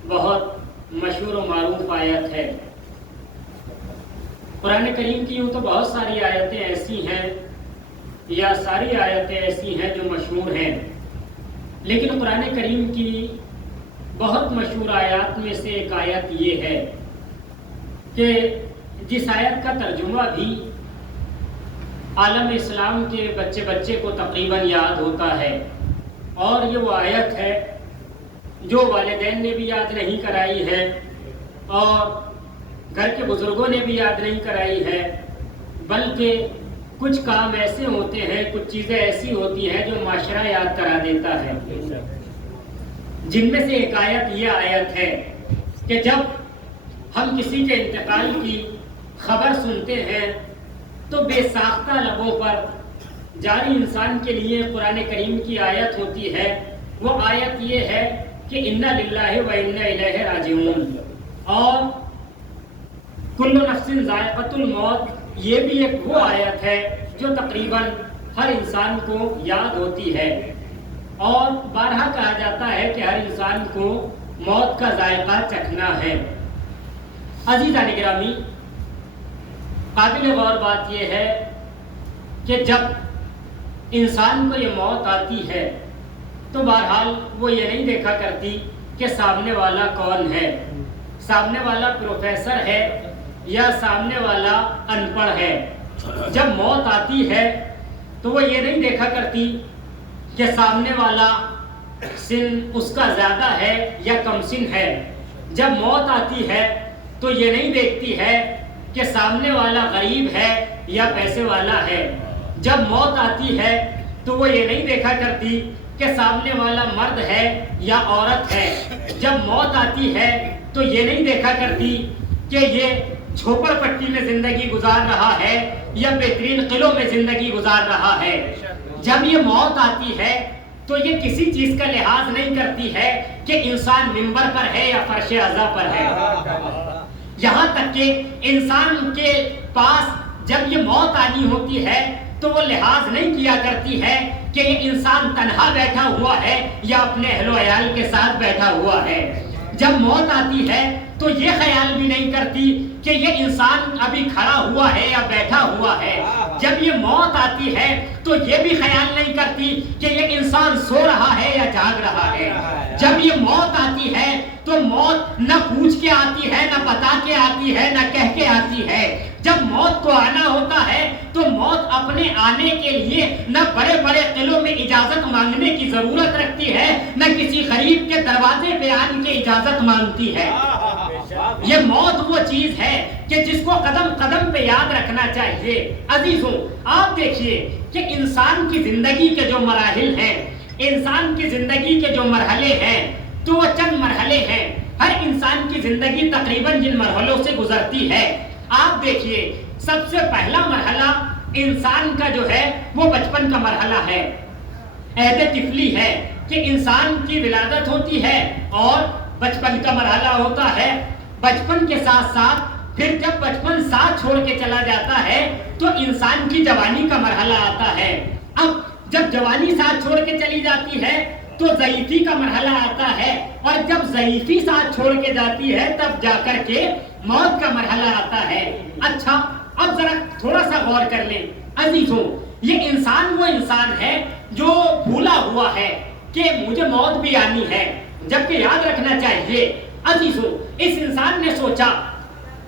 بہت مشہور و معروف آیت ہے۔ قرآن کریم کی یوں تو بہت ساری آیتیں ایسی ہیں، یا ساری آیتیں ایسی ہیں جو مشہور ہیں، لیکن قرآن کریم کی بہت مشہور آیات میں سے ایک آیت یہ ہے کہ جس آیت کا ترجمہ بھی عالم اسلام کے بچے کو تقریباً یاد ہوتا ہے، اور یہ وہ آیت ہے جو والدین نے بھی یاد نہیں کرائی ہے اور گھر کے بزرگوں نے بھی یاد نہیں کرائی ہے، بلکہ کچھ کام ایسے ہوتے ہیں، کچھ چیزیں ایسی ہوتی ہیں جو معاشرہ یاد کرا دیتا ہے، جن میں سے ایک آیت یہ آیت ہے کہ جب ہم کسی کے انتقال کی خبر سنتے ہیں تو بے ساختہ لبوں پر جاری انسان کے لیے قرآن کریم کی آیت ہوتی ہے۔ وہ آیت یہ ہے کہ انا للہ و انا الیہ راجعون، اور کل نفس ذائقۃ الموت، یہ بھی ایک وہ آیت ہے جو تقریباً ہر انسان کو یاد ہوتی ہے، اور بارہا کہا جاتا ہے کہ ہر انسان کو موت کا ذائقہ چکھنا ہے۔ عزیزان گرامی، قابل غور بات یہ ہے کہ جب انسان کو یہ موت آتی ہے تو بہرحال وہ یہ نہیں دیکھا کرتی کہ سامنے والا کون ہے، سامنے والا پروفیسر ہے یا سامنے والا ان پڑھ ہے۔ جب موت آتی ہے تو وہ یہ نہیں دیکھا کرتی کہ سامنے والا سن اس کا زیادہ ہے یا کم سن ہے۔ جب موت آتی ہے تو یہ نہیں دیکھتی ہے کہ سامنے والا غریب ہے یا پیسے والا ہے۔ جب موت آتی ہے تو وہ یہ نہیں دیکھا کرتی کہ سامنے والا مرد ہے یا عورت ہے۔ جب موت آتی ہے تو یہ نہیں دیکھا کرتی کہ یہ جھوپڑ پٹی میں زندگی گزار رہا ہے یا بہترین قلعوں میں زندگی گزار رہا ہے۔ جب یہ موت آتی ہے تو یہ کسی چیز کا لحاظ نہیں کرتی ہے کہ انسان منبر پر ہے یا فرش عزا پر ہے، یہاں تک کہ انسان کے پاس جب یہ موت آنی ہوتی ہے تو وہ لحاظ نہیں کیا کرتی ہے کہ یہ انسان تنہا بیٹھا ہوا ہے یا اپنے اہل و عیال کے ساتھ بیٹھا ہوا ہے۔ جب موت آتی ہے تو یہ خیال بھی نہیں کرتی کہ یہ انسان ابھی کھڑا ہوا ہے یا بیٹھا ہوا ہے۔ جب یہ موت آتی ہے تو یہ بھی خیال نہیں کرتی کہ یہ انسان سو رہا ہے یا جاگ رہا ہے۔ جب یہ موت آتی ہے تو موت نہ پوچھ کے آتی ہے، نہ بتا کے آتی ہے، نہ کہہ کے آتی ہے۔ جب موت کو آنا ہوتا ہے تو موت اپنے آنے کے لیے نہ بڑے بڑے قلعوں میں اجازت مانگنے کی ضرورت رکھتی ہے، نہ کسی غریب کے دروازے پہ آن کے اجازت مانگتی ہے۔ یہ موت وہ چیز ہے کہ جس کو قدم قدم پہ یاد رکھنا چاہیے۔ عزیزوں، آپ دیکھیے کہ انسان کی زندگی کے جو مراحل ہیں، انسان کی زندگی کے جو مرحلے ہیں، تو وہ چند مرحلے ہیں۔ ہر انسان کی زندگی تقریباً جن مرحلوں سے گزرتی ہے، آپ دیکھیے سب سے پہلا مرحلہ انسان کا جو ہے وہ بچپن کا مرحلہ ہے، عہد طفلی ہے کہ انسان کی ولادت ہوتی ہے اور بچپن کا مرحلہ ہوتا ہے۔ بچپن کے ساتھ ساتھ پھر جب بچپن ساتھ چھوڑ کے چلا جاتا ہے تو انسان کی جوانی کا مرحلہ آتا ہے۔ اب جب جوانی ساتھ چھوڑ کے چلی جاتی ہے تو ضعیفی کا مرحلہ آتا ہے، اور جب ضعیفی ساتھ چھوڑ کے جاتی ہے تب جا کر کے موت کا مرحلہ آتا ہے۔ اچھا، اب ذرا تھوڑا سا غور کر لیں عزیزوں، یہ انسان وہ انسان ہے جو بھولا ہوا ہے کہ مجھے موت بھی آنی ہے، جبکہ یاد رکھنا چاہیے عزیزوں، اس انسان نے سوچا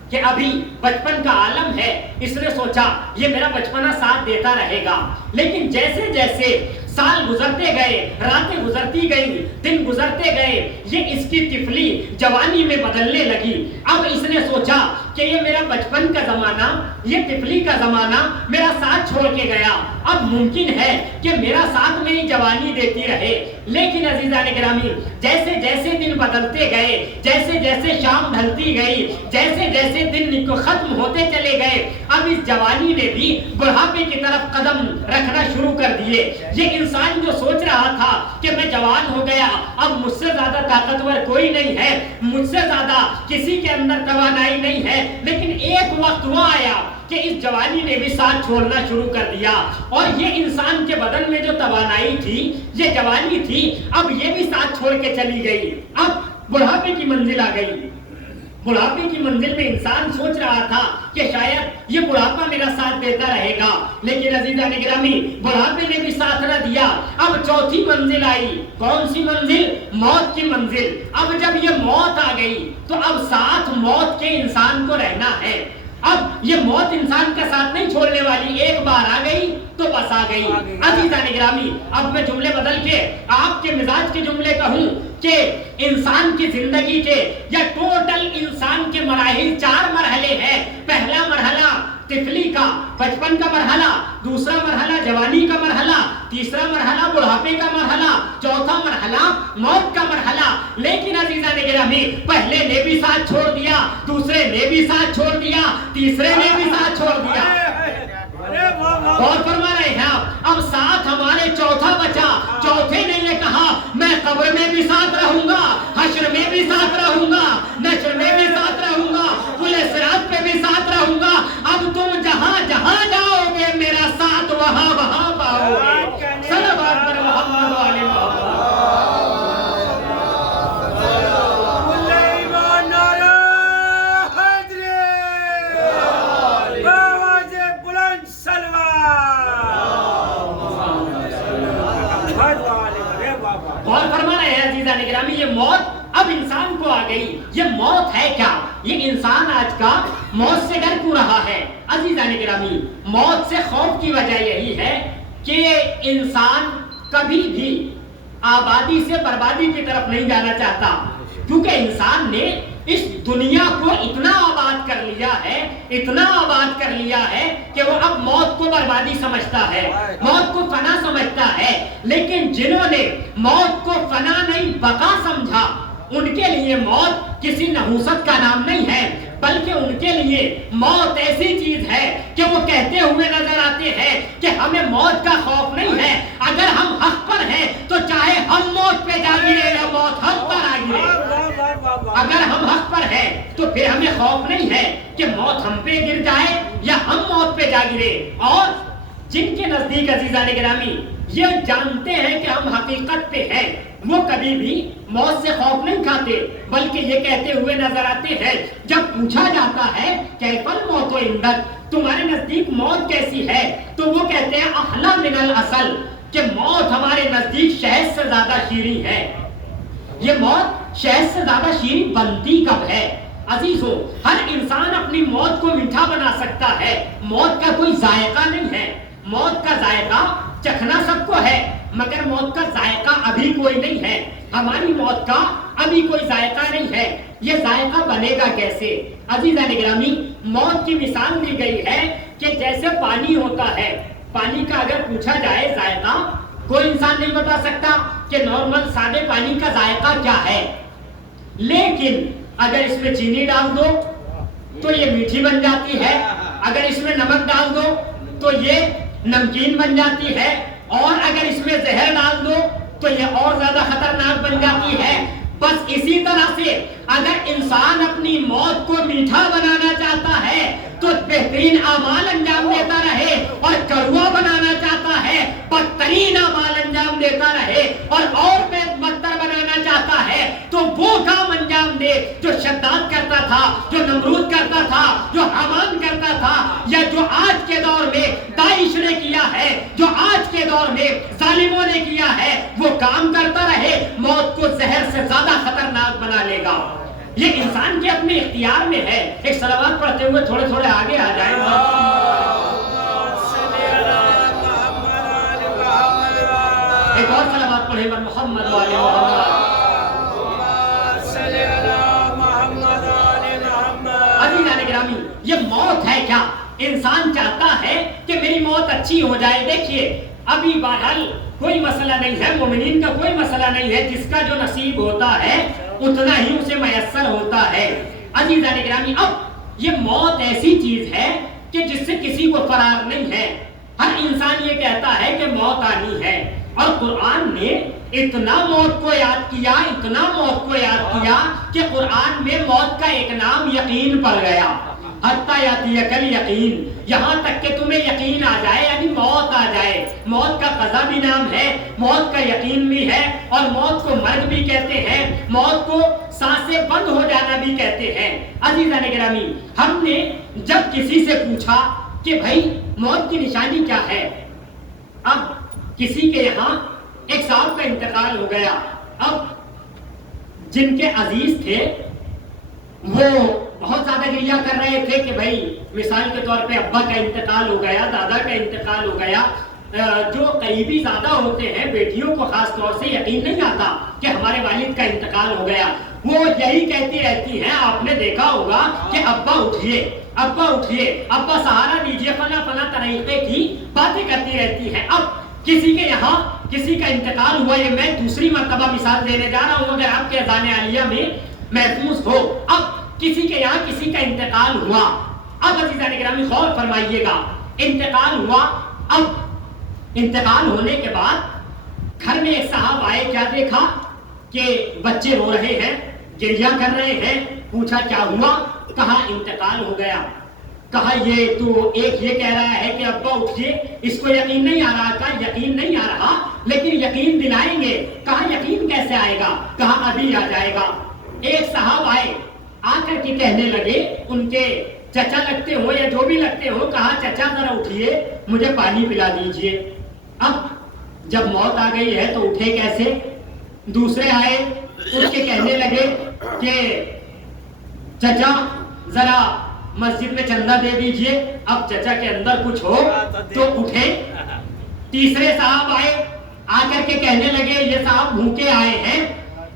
کہ ابھی بچپن کا عالم ہے، اس نے سوچا یہ میرا بچپنا ساتھ دیتا رہے گا، لیکن جیسے جیسے سال گزرتے گئے، راتیں گزرتی گئیں، دن گزرتے گئے، یہ اس کی طفلی جوانی میں بدلنے لگی۔ اب اس نے سوچا کہ یہ میرا بچپن کا زمانہ، یہ طفلی کا زمانہ میرا ساتھ چھوڑ کے گیا، اب ممکن ہے کہ میرا ساتھ میری جوانی دیتی رہے۔ لیکن عزیزان گرامی، جیسے جیسے دن بدلتے گئے، جیسے جیسے شام ڈھلتی گئی، جیسے جیسے دن ختم ہوتے چلے گئے، اب اس جوانی نے بھی بڑھاپے کی طرف قدم رکھنا شروع کر دیے۔ یہ انسان جو سوچ رہا تھا کہ میں جوان ہو گیا، اب مجھ سے زیادہ طاقتور کوئی نہیں ہے، مجھ سے زیادہ کسی کے اندر توانائی نہیں ہے، لیکن ایک وقت وہ آیا کہ اس جوانی نے بھی ساتھ چھوڑنا شروع کر دیا، اور یہ انسان کے بدن میں جو توانائی تھی، یہ جوانی تھی، اب یہ بھی ساتھ چھوڑ کے چلی گئی۔ اب بڑھاپے کی منزل آ گئی۔ بڑھاپے کی منزل میں انسان سوچ رہا تھا کہ شاید یہ بڑھاپا میرا ساتھ دیتا رہے گا، لیکن عزیزان گرامی، بڑھاپے نے بھی ساتھ نہ دیا۔ اب چوتھی منزل آئی۔ کون سی منزل؟ موت کی منزل۔ اب جب یہ موت آ گئی تو اب ساتھ موت کے انسان کو رہنا ہے۔ اب یہ موت انسان کا ساتھ نہیں چھوڑنے والی، ایک بار آ گئی تو بس آ گئی۔ عزیزان گرامی، اب میں جملے بدل کے آپ کے مزاج کے جملے کہوں کہ انسان کی زندگی کے یا ٹوٹل انسان کے مراحل 4 مرحلے ہیں۔ پہلا مرحلہ طفلی کا، بچپن کا مرحلہ، دوسرا مرحلہ جوانی کا مرحلہ، تیسرا مرحلہ بڑھاپے کا مرحلہ، چوتھا مرحلہ موت کا مرحلہ۔ لیکن عزیزان گرامی، پہلے نے بھی ساتھ چھوڑ دیا، دوسرے نے بھی ساتھ چھوڑ دیا، تیسرے نے بھی ساتھ چھوڑ دیا۔ غور فرما رہے ہیں آپ؟ اب ساتھ ہمارے چوتھا بچا۔ چوتھے نے یہ کہا میں قبر میں بھی ساتھ رہوں گا، حشر میں بھی ساتھ رہوں گا، نشر میں بھی ساتھ رہوں گا، پل صراط پہ بھی ساتھ رہوں گا۔ اب تم جہاں جہاں جاؤ گے میرا ساتھ وہاں وہاں پاؤ گے۔ صلوات پر محمد و آل محمد۔ غور فرما رہے ہیں عزیزان گرامی، یہ موت اب انسان کو آ گئی۔ یہ موت ہے کیا؟ یہ انسان آج کا موت سے ڈر کیوں رہا ہے؟ عزیزان گرامی، موت سے خوف کی وجہ یہی ہے کہ انسان کبھی بھی آبادی سے بربادی کی طرف نہیں جانا چاہتا، کیونکہ انسان نے اس دنیا کو اتنا آباد کر لیا ہے، اتنا آباد کر لیا ہے کہ وہ اب موت کو بربادی سمجھتا ہے، موت کو فنا سمجھتا ہے۔ لیکن جنہوں نے موت کو فنا نہیں بقا سمجھا، ان کے لیے موت کسی نحوست کا نام نہیں ہے، بلکہ ان کے لیے موت ایسی چیز ہے کہ وہ کہتے ہوئے نظر آتے ہیں کہ ہمیں موت کا خوف نہیں ہے، اگر ہم حق پر ہیں تو چاہے ہم موت پہ جا گرے یا موت ہم پر آ گرے، اگر ہم حق پر ہیں تو پھر ہمیں خوف نہیں ہے کہ موت ہم پہ گر جائے یا ہم موت پہ جا گرے۔ اور جن کے نزدیک عزیزان گرامی یہ جانتے ہیں کہ ہم حقیقت پہ ہیں، وہ کبھی بھی موت سے خوف نہیں کھاتے، بلکہ یہ کہتے ہوئے نظر آتے ہیں جب پوچھا جاتا ہے کیف الموت عندک، تمہارے نزدیک موت کیسی ہے، تو وہ کہتے ہیں احلی من العسل، کہ موت ہمارے نزدیک شہد سے زیادہ شیریں ہے۔ یہ موت شہد سے زیادہ شیریں بنتی کب ہے؟ عزیزو، ہر انسان اپنی موت کو میٹھا بنا سکتا ہے، موت کا کوئی ذائقہ نہیں ہے، موت کا ذائقہ چکھنا سب کو ہے، مگر موت کا ذائقہ ابھی کوئی نہیں ہے۔ ہماری موت کا ابھی کوئی ذائقہ نہیں ہے، یہ ذائقہ بنے گا کیسے؟ عزیزان گرامی، موت کی مثال دی گئی ہے کہ جیسے پانی ہوتا ہے، پانی کا اگر پوچھا جائے ذائقہ، کوئی انسان نہیں بتا سکتا کہ نارمل سادے پانی کا ذائقہ کیا ہے، لیکن اگر اس میں چینی ڈال دو تو یہ میٹھی بن جاتی ہے، اگر اس میں نمک ڈال دو تو یہ نمکین بن جاتی ہے، اور اگر اس میں زہر ڈال دو تو یہ اور زیادہ خطرناک بن جاتی ہے۔ بس اسی طرح سے اگر انسان اپنی موت کو میٹھا بنانا چاہتا ہے تو بہترین اعمال انجام دیتا رہے، اور کڑوا بنانا چاہتا ہے بدترین اعمال انجام دیتا رہے، اور بدتر بنانا چاہتا ہے تو وہ کام انجام نے جو شداد کرتا تھا، جو نمرود کرتا تھا، جو حامان کرتا تھا، یا جو آج کے دور میں داعش نے کیا ہے، جو آج کے دور میں ظالموں نے کیا ہے، وہ کام کرتا رہے، موت کو زہر سے زیادہ خطرناک بنا لے گا۔ یہ انسان کے اپنے اختیار میں ہے۔ ایک صلوات پڑھتے ہوئے تھوڑے تھوڑے آگے آ جائیں۔ ایک اور صلوات پڑھیں گے، محمد والے محمد۔ عزیزان گرامی، یہ موت ہے کیا؟ انسان چاہتا ہے کہ میری موت اچھی ہو جائے۔ دیکھیے ابھی بہرحال کوئی مسئلہ نہیں ہے، مومنین کا کوئی مسئلہ نہیں ہے، جس کا جو نصیب ہوتا ہے اتنا ہی اسے میسر ہوتا ہے۔ عزیزان گرامی، اب یہ موت ایسی چیز ہے کہ جس سے کسی کو فرار نہیں ہے۔ ہر انسان یہ کہتا ہے کہ موت آنی ہے، اور قرآن نے اتنا موت کو یاد کیا، اتنا موت کو یاد کیا کہ قرآن میں موت کا ایک نام یقین پڑ گیا۔ حتیٰ یاتیک الیقین، یہاں تک کہ تمہیں یقین آ جائے، یعنی موت آ جائے۔ موت کا قضا بھی نام ہے، موت کا یقین بھی ہے، اور موت کو مرگ بھی کہتے ہیں، موت کو سانسیں بند ہو جانا بھی کہتے ہیں۔ عزیزان گرامی، ہم نے جب کسی سے پوچھا کہ بھائی موت کی نشانی کیا ہے، اب کسی کے یہاں ایک صاحب کا انتقال ہو گیا، اب جن کے عزیز تھے وہ بہت زیادہ گریہ کر رہے تھے کہ بھائی مثال کے طور پہ ابا کا انتقال ہو گیا، دادا کا انتقال ہو گیا۔ جو قریبی زیادہ ہوتے ہیں بیٹیوں کو خاص طور سے یقین نہیں آتا کہ ہمارے والد کا انتقال ہو گیا، وہ یہی کہتی رہتی ہیں، آپ نے دیکھا ہوگا کہ ابا اٹھیے، ابا اٹھیے، ابا سہارا دیجیے، فلاں فلاں طریقے کی باتیں کرتی رہتی ہیں۔ اب کسی کے یہاں کسی کا انتقال ہوا، یہ میں دوسری مرتبہ مثال دینے جا رہا ہوں، اگر آپ کے اذان عالیہ میں محفوظ ہو۔ اب کسی کے یہاں کسی کا انتقال ہوا، اب عزیزان گرامی غور فرمائیے گا، انتقال ہوا، اب انتقال ہونے کے بعد گھر میں ایک صاحب آئے، کیا دیکھا کہ بچے رو رہے ہیں، گریہ کر رہے ہیں، پوچھا کیا ہوا، کہا انتقال ہو گیا۔ کہا یہ تو ایک یہ کہہ رہا ہے کہ ابا اٹھیے، اس کو یقین نہیں آ رہا، کہا یقین نہیں آ رہا لیکن یقین دلائیں گے۔ کہا یقین کیسے آئے گا، کہا ابھی آ جائے گا۔ ایک صاحب آئے، آ کر کے کہنے لگے، ان کے چچا لگتے ہو یا جو بھی لگتے ہو، کہا چچا ذرا اٹھیے، مجھے پانی پلا دیجئے۔ اب جب موت آ گئی ہے تو اٹھے کیسے؟ دوسرے آئے، اٹھ کے کہنے لگے کہ چچا ذرا مسجد میں چندہ دے دیجئے۔ اب چچا کے اندر کچھ ہو تو اٹھے۔ تیسرے صاحب آئے، آ کر کے کہنے لگے یہ صاحب بھوکے آئے ہیں،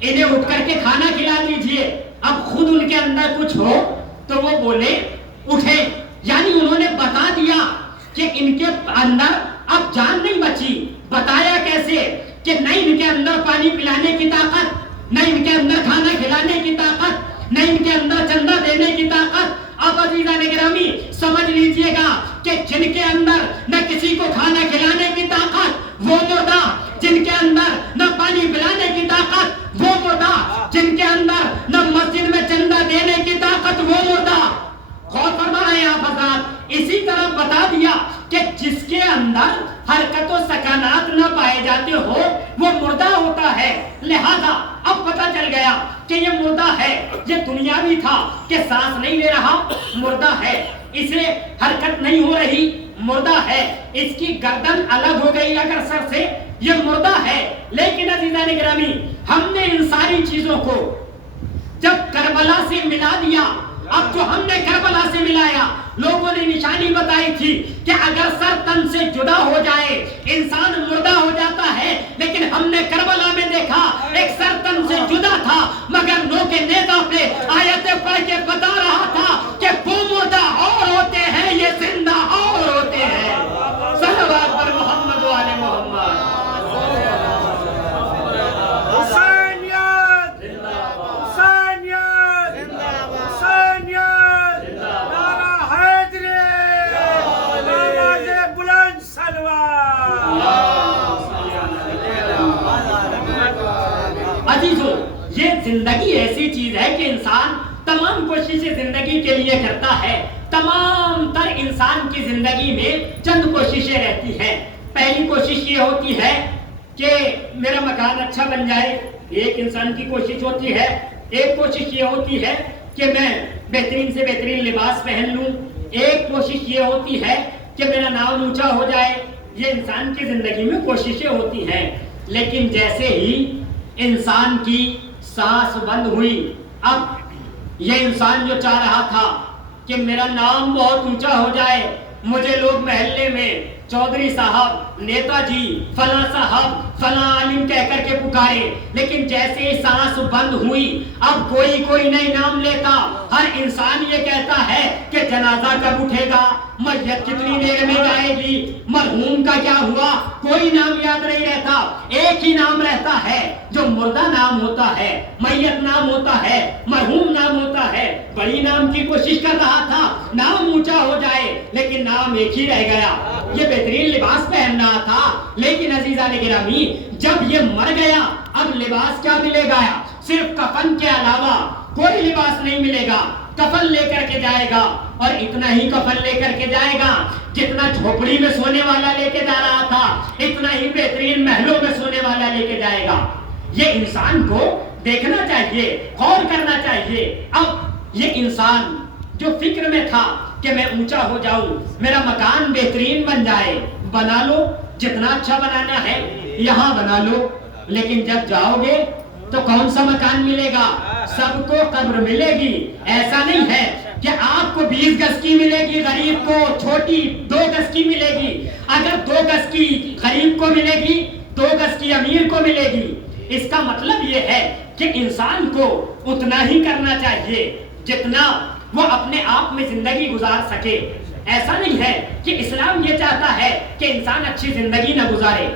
انہیں اٹھ کر کے کھانا کھلا دیجئے۔ اب خود ان کے اندر کچھ ہو تو وہ بولے اٹھے، یعنی انہوں نے بتا دیا کہ ان کے اندر اب جان نہیں بچی۔ بتایا کیسے کہ نہ ان کے اندر پانی پلانے کی طاقت، نہ ان کے اندر کھانا کھلانے کی طاقت، نہ ان کے اندر چندہ دینے کی طاقت۔ اب عزیزان گرامی سمجھ لیجئے گا کہ جن کے اندر نہ کسی کو کھانا کھلانے کی طاقت وہ مردہ، جن کے اندر نہ پانی پلانے کی طاقت وہ مردہ، جن کے اندر نہ مسجد میں چندہ دینے کی طاقت وہ مردہ۔ غور فرما رہے ہیں آپ حضرات؟ اسی طرح بتا دیا کہ جس کے اندر حرکت و سکانات نہ پائے جاتے ہو وہ مردہ ہوتا ہے۔ لہذا اب پتہ چل گیا کہ یہ مردہ ہے، یہ دنیاوی تھا کہ سانس نہیں لے رہا، مردہ ہے، اسے حرکت نہیں ہو رہی، مردہ ہے، اس کی گردن الگ ہو گئی اگر سر سے، یہ مردہ ہے۔ لیکن عزیزان گرامی ہم نے ان ساری چیزوں کو جب کربلا سے ملا دیا، اب جو ہم نے کربلا سے ملایا، لوگوں نے نشانی بتائی تھی کہ اگر سر تن سے جدا ہو جائے انسان مردہ ہو جاتا ہے، لیکن ہم نے کربلا میں دیکھا ایک سر تن سے جدا تھا مگر نو کے نیزہ پہ آیتیں پڑھ کے بتا رہا تھا کہ وہ مردہ اور ہوتے ہیں، یہ زندہ اور ہوتے ہیں۔ صلوات پر محمد و آل محمد۔ عزیزو، یہ زندگی ایسی چیز ہے کہ انسان تمام کوششیں زندگی کے لیے کرتا ہے۔ تمام تر انسان کی زندگی میں چند کوششیں رہتی ہیں۔ پہلی کوشش یہ ہوتی ہے کہ میرا مکان اچھا بن جائے، ایک انسان کی کوشش ہوتی ہے۔ ایک کوشش یہ ہوتی ہے کہ میں بہترین سے بہترین لباس پہن لوں، ایک کوشش یہ ہوتی ہے کہ میرا نام اونچا ہو جائے. یہ انسان کی زندگی میں کوششیں ہوتی ہیں. لیکن جیسے ہی انسان کی سانس بند ہوئی، اب یہ انسان جو چاہ رہا تھا کہ میرا نام بہت اونچا ہو جائے، مجھے لوگ محلے میں چودھری صاحب، نیتا جی، فلاں صاحب، فلاں عالم کہہ کر کے پکارے، لیکن جیسے ہی سانس بند ہوئی اب کوئی نہیں نام لیتا. ہر انسان یہ کہتا ہے کہ جنازہ کب اٹھے گا، میت کتنی دیر میں جائے گی، مرحوم کا کیا ہوا، کوئی نام یاد نہیں رہتا. ایک ہی نام رہتا ہے جو مردہ نام ہوتا ہے، میت نام ہوتا ہے، مرحوم نام ہوتا ہے. بڑی نام کی کوشش کر رہا تھا نام اونچا ہو جائے، لیکن نام ایک ہی رہ گیا. یہ بہترین لباس پہننا تھا، لیکن عزیزان گرامی جب یہ مر گیا اب لباس کیا ملے گا؟ صرف کفن کے علاوہ کوئی لباس نہیں ملے گا. کفن لے کر کے جائے گا، اور اتنا ہی کفن لے کر کے جائے گا جتنا جھوپڑی میں سونے والا لے کے جا رہا تھا، اتنا ہی بہترین محلوں میں سونے والا لے کے جائے گا. یہ انسان کو دیکھنا چاہیے، غور کرنا چاہیے. اب یہ انسان جو فکر میں تھا کہ میں اونچا ہو جاؤں، میرا مکان بہترین بن جائے، بنا لو، جتنا اچھا بنانا ہے یہاں بنا لو، لیکن جب جاؤ گے تو کون سا مکان ملے گا؟ سب کو قبر ملے گی. ایسا نہیں ہے کہ آپ کو 20 گز کی ملے گی، غریب کو چھوٹی 2 گز کی ملے گی. اگر 2 گز کی غریب کو ملے گی، 2 گز کی امیر کو ملے گی. اس کا مطلب یہ ہے کہ انسان کو اتنا ہی کرنا چاہیے جتنا وہ اپنے آپ میں زندگی گزار سکے. ایسا نہیں ہے کہ اسلام یہ چاہتا ہے کہ انسان اچھی زندگی نہ گزارے.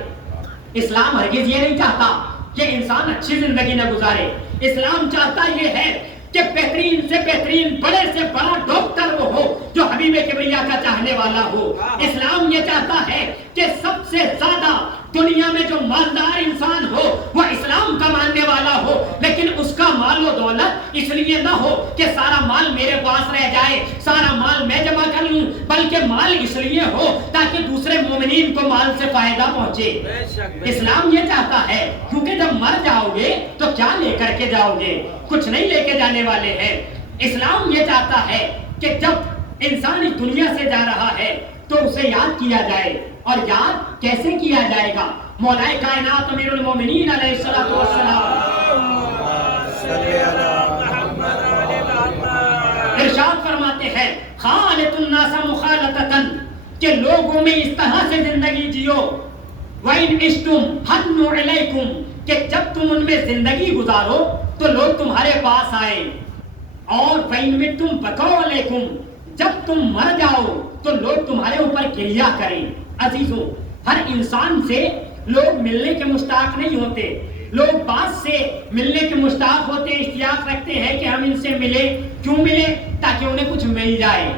اسلام ہرگز یہ نہیں چاہتا کہ انسان اچھی زندگی نہ گزارے. اسلام چاہتا یہ ہے کہ بہترین سے بہترین، بڑے سے بڑا ڈاکٹر وہ ہو جو حبیب کبریا کا چاہنے والا ہو. اسلام یہ چاہتا ہے کہ سب سے زیادہ دنیا میں جو مالدار انسان ہو وہ اسلام کا ماننے والا ہو، لیکن اس کا مال و دولت اس لیے نہ ہو کہ سارا مال میرے پاس رہ جائے، سارا مال میں جمع کر لوں، بلکہ مال اس لیے ہو تاکہ دوسرے مومنین کو مال سے فائدہ پہنچے. اسلام یہ چاہتا ہے، کیونکہ جب مر جاؤ گے تو کیا لے کر کے جاؤ گے؟ کچھ نہیں لے کے جانے والے ہیں. اسلام یہ چاہتا ہے کہ جب انسان اس دنیا سے جا رہا ہے تو اسے یاد کیا جائے. اور یاد کیسے کیا جائے گا؟ مولا کائنات امیر المومنین علیہ الصلوۃ والسلام ارشاد فرماتے ہیں خالط الناس مخالطۃ، کہ لوگوں میں اس طرح سے زندگی جیو. وَإِنْ عِشْتُمْ حَنُّوا عَلَيْكُمْ، کہ جب تم ان میں زندگی گزارو تو لوگ تمہارے پاس آئیں. اور فَإِنْ مِتُّمْ بَكَوْا عَلَيْكُمْ، جب تم مر جاؤ تو لوگ تمہارے اوپر کریا کریں. عزیزوں، ہر انسان سے لوگ ملنے کے مشتاق نہیں ہوتے. لوگ بعض سے ملنے کے مشتاق ہوتے، اشتیاق رکھتے ہیں کہ ہم ان سے ملیں. کیوں ملیں؟ تاکہ انہیں کچھ مل جائے.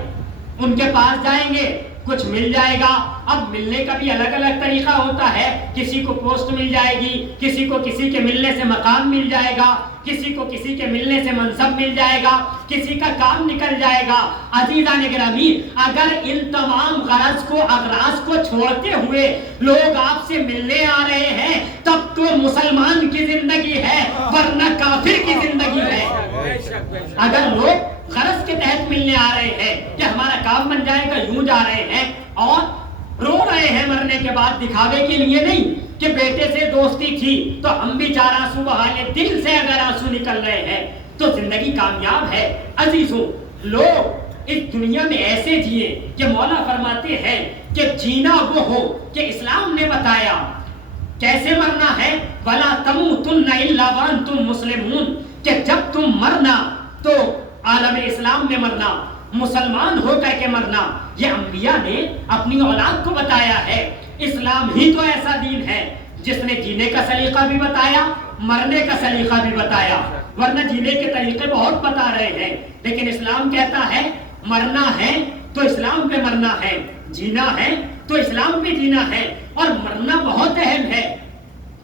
ان کے پاس جائیں گے کچھ مل جائے گا. اب ملنے کا بھی الگ الگ طریقہ ہوتا ہے. کسی کو پوسٹ مل جائے گی، کسی کو کسی کے ملنے سے مقام مل جائے گا، کسی کو کسی کے ملنے سے منصب مل جائے گا، کسی کا کام نکل جائے گا. عزیزان گرامی، اگر ان تمام اغراض کو چھوڑتے ہوئے لوگ آپ سے ملنے آ رہے ہیں تب تو مسلمان کی زندگی ہے، ورنہ کافر کی زندگی ہے. اگر لوگ غرض کے تحت ملنے آ رہے ہیں کہ ہمارا کام بن جائے گا، یوں جا رہے ہیں اور رو رہے ہیں مرنے کے بعد، دکھاوے کے لیے نہیں کہ بیٹے سے دوستی تھی تو ہم بھی 4 آنسو بہا لیں. دل سے اگر آنسو نکل رہے ہیں تو زندگی کامیاب ہے. عزیزوں، لوگ اس دنیا میں ایسے جیے کہ مولا فرماتے ہیں کہ جینا وہ ہو کہ اسلام نے بتایا کیسے مرنا ہے. وَلَا تَمُوتُنَّ إِلَّا وَأَنْتُمْ مُسْلِمُونَ، کہ جب تم مرنا تو عالم اسلام میں مرنا، مسلمان ہو کر کے مرنا. یہ انبیاء نے اپنی اولاد کو بتایا ہے. اسلام ہی تو ایسا دین ہے جس نے جینے کا سلیقہ بھی بتایا، مرنے کا سلیقہ بھی بتایا. ورنہ جینے کے طریقے بہت بتا رہے ہیں، لیکن اسلام کہتا ہے مرنا ہے تو اسلام پہ مرنا ہے، جینا ہے تو اسلام پہ جینا ہے. اور مرنا بہت اہم ہے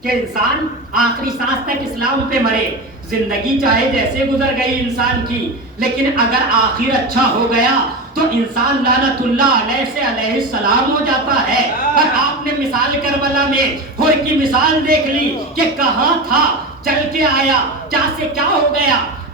کہ انسان آخری سانس تک اسلام پہ مرے. زندگی چاہے جیسے گزر گئی انسان کی، لیکن اگر آخر اچھا ہو گیا تو انسان لعنت اللہ علیہ سے علیہ السلام ہو جاتا ہے. اور آپ نے مثال کربلا میں ہور کی مثال دیکھ لی کہ کہاں تھا، چل کے آیا، کیا سے کیا ہو گیا.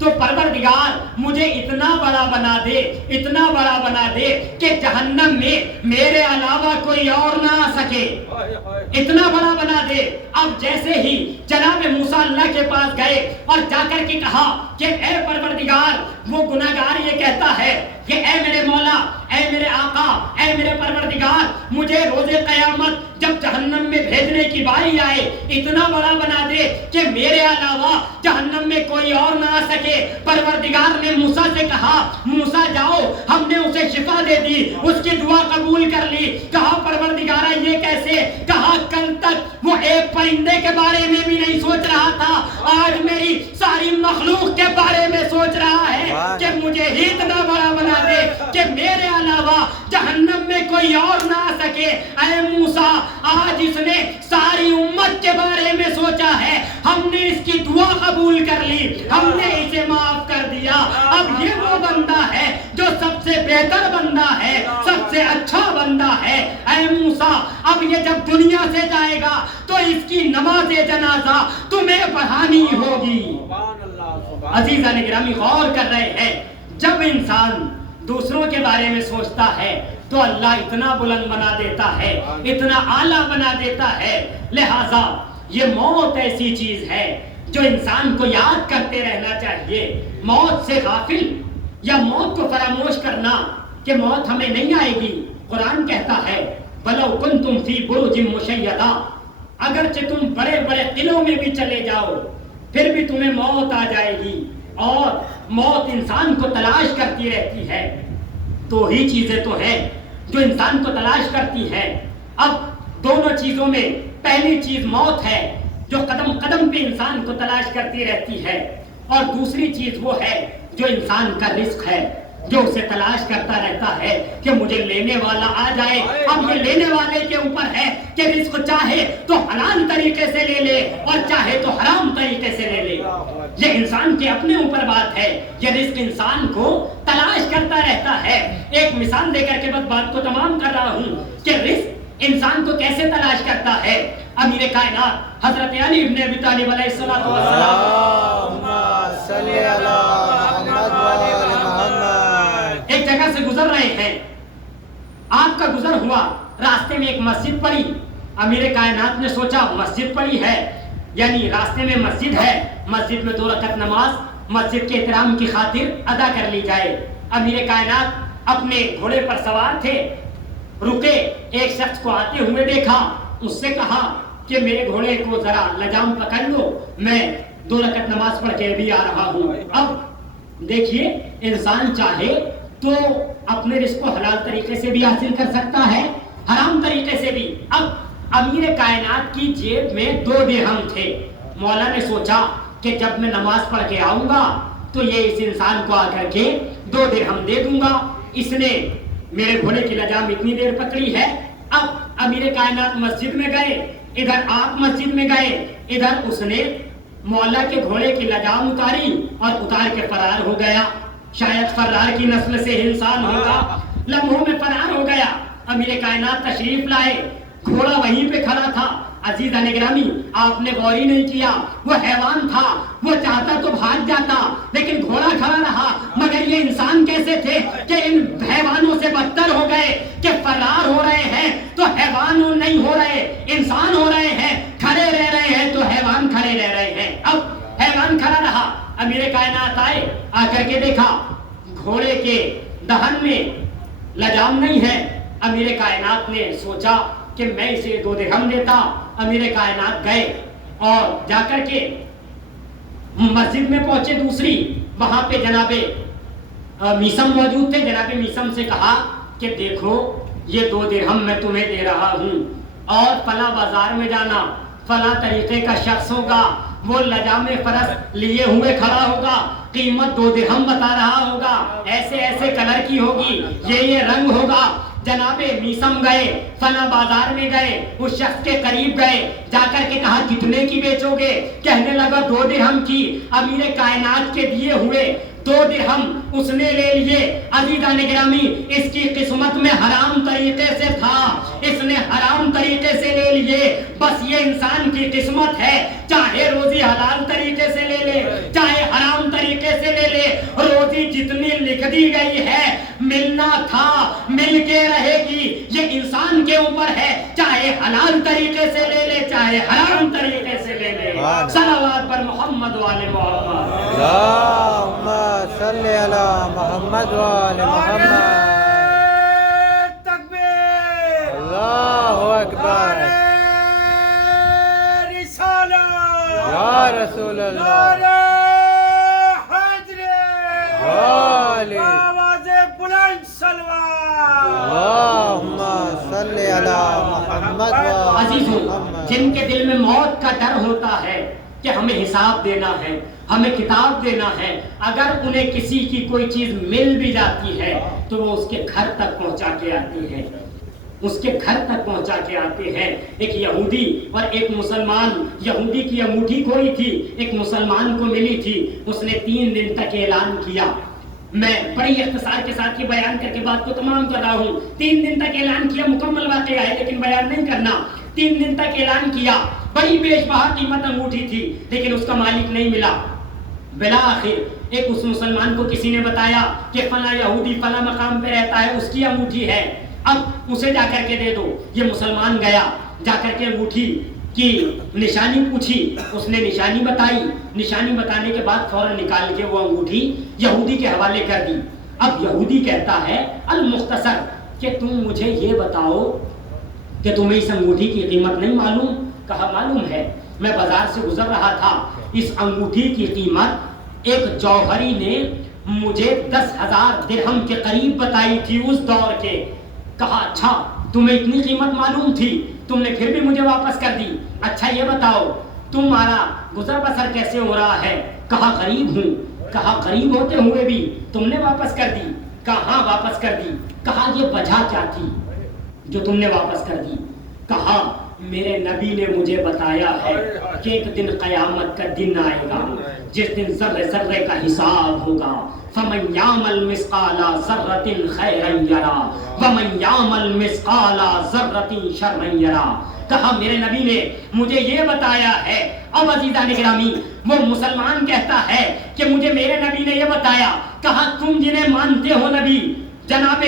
تو پروردگار مجھے اتنا بڑا بنا دے، اتنا بڑا بنا دے کہ جہنم میں میرے علاوہ کوئی اور نہ آ سکے، اتنا بڑا بنا دے۔ اب جیسے ہی جناب موسیٰ اللہ کے پاس گئے اور جا کر کے کہا کہ اے پروردگار، وہ گناہگار یہ کہتا ہے کہ اے میرے مولا، اے میرے آقا، اے میرے پروردگار، مجھے روز قیامت جب جہنم میں بھیجنے کی باری آئے اتنا بڑا بنا دے کہ میرے علاوہ جہنم میں کوئی اور نہ آ سکے۔ پروردگار نے موسیٰ سے کہا موسیٰ جاؤ، ہم نے اسے شفا دے دی، اس کی دعا قبول کر لی۔ کہا پروردگارہ یہ کیسے؟ کہا کل تک وہ ایک پرندے کے بارے میں بھی نہیں سوچ رہا تھا، آج میری ساری مخلوق کے بارے میں سوچ رہا ہے کہ مجھے ہی اتنا بڑا بنا دے کہ میرے علاوہ جہنم میں کوئی اور نہ آ سکے۔ اے موسیٰ، آج اس نے ساری امت کے بارے میں سوچا ہے، ہم نے اس کی دعا قبول کر لی، ہم نے اسے معاف کر دیا۔ اب یہ وہ بندہ ہے جو سب سے بہتر بندہ ہے، سب سے اچھا بندہ ہے۔ اے موسیٰ، اب یہ جب دنیا سے جائے گا تو اس کی نماز جنازہ تمہیں پڑھانی ہوگی۔ عزیزان گرامی غور کر رہے ہیں، جب انسان دوسروں کے بارے میں سوچتا ہے تو اللہ اتنا بلند بنا دیتا ہے، اتنا اعلیٰ بنا دیتا ہے۔ لہٰذا یہ موت ایسی چیز ہے جو انسان کو یاد کرتے رہنا چاہیے۔ موت سے غافل یا موت کو فراموش کرنا کہ موت ہمیں نہیں آئے گی، قرآن کہتا ہے بَلَوْ كُنْتُمْ فِي بُرُجٍ مُشَيَّدَةٍ، اگرچہ تم بڑے بڑے قلعوں میں بھی چلے جاؤ پھر بھی تمہیں موت آ جائے گی، اور موت انسان کو تلاش کرتی رہتی ہے۔ دو ہی چیزیں تو ہیں جو انسان کو تلاش کرتی ہے۔ اب دونوں چیزوں میں پہلی چیز موت ہے جو قدم قدم پہ انسان کو تلاش کرتی رہتی ہے، اور دوسری چیز وہ ہے جو انسان کا رزق ہے، جو اسے تلاش کرتا رہتا ہے کہ مجھے لینے والا آ جائے۔ اب یہ لینے والے کے اوپر ہے کہ رزق چاہے تو حلال طریقے سے لے لے اور چاہے تو حرام طریقے سے لے لے، یہ انسان کے اپنے اوپر بات ہے۔ یہ رزق انسان کو تلاش کرتا رہتا ہے۔ ایک مثال دے کر کے بس بات کو تمام کر رہا ہوں کہ رزق انسان کو کیسے تلاش کرتا ہے۔ امیر کائنات حضرت علی ابن ابی طالب علیہ الصلوۃ والسلام ایک جگہ سے گزر رہے ہیں، آپ کا گزر ہوا، راستے میں ایک مسجد پڑی۔ امیر کائنات نے سوچا مسجد پڑی ہے، یعنی راستے میں مسجد ہے، مسجد میں 2 رکعت نماز مسجد کے احترام کی خاطر ادا کر لی جائے۔ امیر کائنات اپنے گھوڑے پر سوار تھے، رکے، ایک شخص کو آتے ہوئے دیکھا، اس سے کہا کہ میرے گھوڑے کو ذرا لجام پکڑ لو، میں 2 رکعت نماز پڑھ کے بھی آ رہا ہوں۔ اب دیکھیے، انسان چاہے تو اپنے رزق کو حلال طریقے سے بھی حاصل کر سکتا ہے، حرام طریقے سے بھی۔ اب امیر کائنات کی جیب میں 2 درہم تھے۔ مولا نے سوچا کہ جب میں نماز پڑھ کے آؤں گا تو یہ اس انسان کو آ کر کے 2 درہم دے دوں گا، اس نے میرے گھوڑے کی لجام اتنی دیر پکڑی ہے۔ اب امیر کائنات مسجد میں گئے، ادھر آپ مسجد میں گئے، ادھر اس نے مولا کے گھوڑے کی لجام اتاری اور اتار کے فرار ہو گیا۔ شاید فرار کی نسل سے انسان ہوگا، لمحوں میں فرار ہو گیا۔ امیر کائنات تشریف لائے، گھوڑا وہیں پہ کھڑا تھا۔ عزیزان گرامی، آپ نے غور ہی نہیں کیا، وہ حیوان تھا، وہ چاہتا تو بھاگ جاتا لیکن گھوڑا کھڑا رہا۔ مگر یہ انسان کیسے تھے کہ ان حیوانوں سے بدتر ہو گئے کہ فرار ہو رہے ہیں تو حیوان نہیں ہو رہے، انسان ہو رہے ہیں، کھڑے رہ رہے ہیں تو حیوان کھڑے رہ رہے ہیں۔ اب حیوان کھڑا رہا، امیر کائنات آئے، آ کر کے دیکھا گھوڑے کے دہن میں لجام نہیں ہے۔ امیر کائنات نے سوچا کہ میں اسے 2 درہم دیتا۔ امیر کائنات گئے اور جا کر کے مسجد میں پہنچے دوسری، وہاں پہ جناب میسم موجود تھے۔ جناب میسم سے کہا کہ دیکھو یہ 2 درہم میں تمہیں دے رہا ہوں، اور فلاں بازار میں جانا، فلاں طریقے کا شخص ہوگا، وہ لجام فرس لیے ہوئے کھڑا ہوگا، قیمت 2 درہم بتا رہا ہوگا، ایسے ایسے کلر کی ہوگی، یہ رنگ ہوگا۔ جناب میسم گئے، فلاں بازار میں گئے، اس شخص کے قریب گئے، جا کر کے کہا کتنے کی بیچو گے؟ کہنے لگا 2 درہم کی۔ امیر کائنات کے دیے ہوئے 2 درہم اس نے لے لیے. عزیزان گرامی اس کی قسمت میں حرام طریقے سے تھا, اس نے حرام طریقے سے لے لیے. بس یہ انسان کی قسمت ہے, چاہے روزی حلال طریقے سے لے لے چاہے حرام طریقے سے لے لے, روزی جتنی لکھ دی گئی ہے ملنا تھا مل کے رہے گی. یہ انسان کے اوپر ہے, چاہے حلال طریقے سے لے لے چاہے حرام طریقے سے لے لے. صلوات پر محمد والے محمد. اللہم صلی علی محمد وآل محمد. تکبیر. اللہ اکبر. رسالہ. یا رسول اللہ. نعرہ حیدری. علی. آواز بلند صلوات. اللہم صلی علی محمد وآل عزیزوں, محمد. جن کے دل میں موت کا ڈر ہوتا ہے کہ ہمیں حساب دینا ہے, ہمیں کتاب دینا ہے, اگر انہیں کسی کی کوئی چیز مل بھی جاتی ہے تو وہ اس کے گھر تک پہنچا کے آتی ہے, اس کے گھر تک پہنچا کے آتے ہیں. ایک یہودی اور ایک مسلمان, یہودی کی انگوٹھی کھوئی تھی, ایک مسلمان کو ملی تھی. اس نے 3 دن تک اعلان کیا. میں بڑی اختصار کے ساتھ یہ بیان کر کے بات کو تمام کر رہا ہوں. 3 دن تک اعلان کیا, مکمل واقعہ ہے لیکن بیان نہیں کرنا. 3 دن تک اعلان کیا, بڑی بیش بہا قیمت انگوٹھی تھی لیکن اس کا مالک نہیں ملا. بالآخر ایک اس مسلمان کو کسی نے بتایا کہ فلاں یہودی فلاں مقام پہ رہتا ہے, اس کی انگوٹھی ہے, اب اسے جا کر کے دے دو. یہ مسلمان گیا, جا کر کے انگوٹھی کی نشانی پوچھی, اس نے نشانی بتائی. نشانی بتانے کے بعد فوراً نکال کے وہ انگوٹھی یہودی کے حوالے کر دی. اب یہودی کہتا ہے المختصر کہ تم مجھے یہ بتاؤ کہ تمہیں اس انگوٹھی کی قیمت نہیں معلوم؟ کہا معلوم ہے, میں بازار سے گزر رہا تھا, اس انگوٹھی کی قیمت ایک جوہری نے مجھے 10,000 درہم کے قریب بتائی تھی اس دور کے. کہا اچھا تمہیں اتنی قیمت معلوم تھی, تم نے پھر بھی مجھے واپس کر دی. اچھا یہ بتاؤ تمہارا گزر بسر کیسے ہو رہا ہے؟ کہا غریب ہوں. کہا غریب ہوتے ہوئے بھی تم نے واپس کر دی؟ کہا ہاں واپس کر دی. کہا یہ وجہ کیا تھی جو تم نے واپس کر دی؟ کہا میرے نبی نے مجھے بتایا ہے کہ ایک دن قیامت کا دن آئے گا جس دن ذرے ذرے کا حساب ہوگا. فَمَنْ يَعْمَلْ مِثْقَالَ ذَرَّةٍ خَيْرًا يَرَى وَمَنْ يَعْمَلْ مِثْقَالَ ذَرَّةٍ شَرًّا يَرَى. کہا میرے نبی نے مجھے یہ بتایا ہے. اب عزیزان گرامی وہ مسلمان کہتا ہے کہ مجھے میرے نبی نے یہ بتایا. کہا تم جنہیں مانتے ہو نبی جناب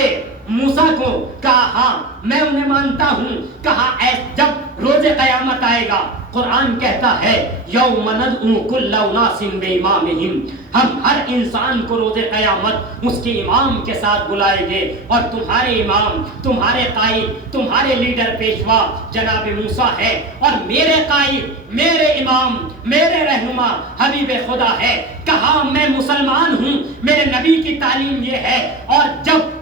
موسیٰ کو؟ کہا ہاں میں انہیں مانتا ہوں. کہا جب روز قیامت آئے گا, قرآن کہتا ہے یوم ندعو کل اناس بامامہم, ہم ہر انسان کو روز قیامت اس کے امام کے ساتھ بلائیں گے, اور تمہارے امام, تمہارے قائد, تمہارے لیڈر پیشوا جناب موسیٰ ہے, اور میرے قائد, میرے امام, میرے رہنما حبیب خدا ہے. کہا میں مسلمان ہوں, میرے نبی کی تعلیم یہ ہے. اور جب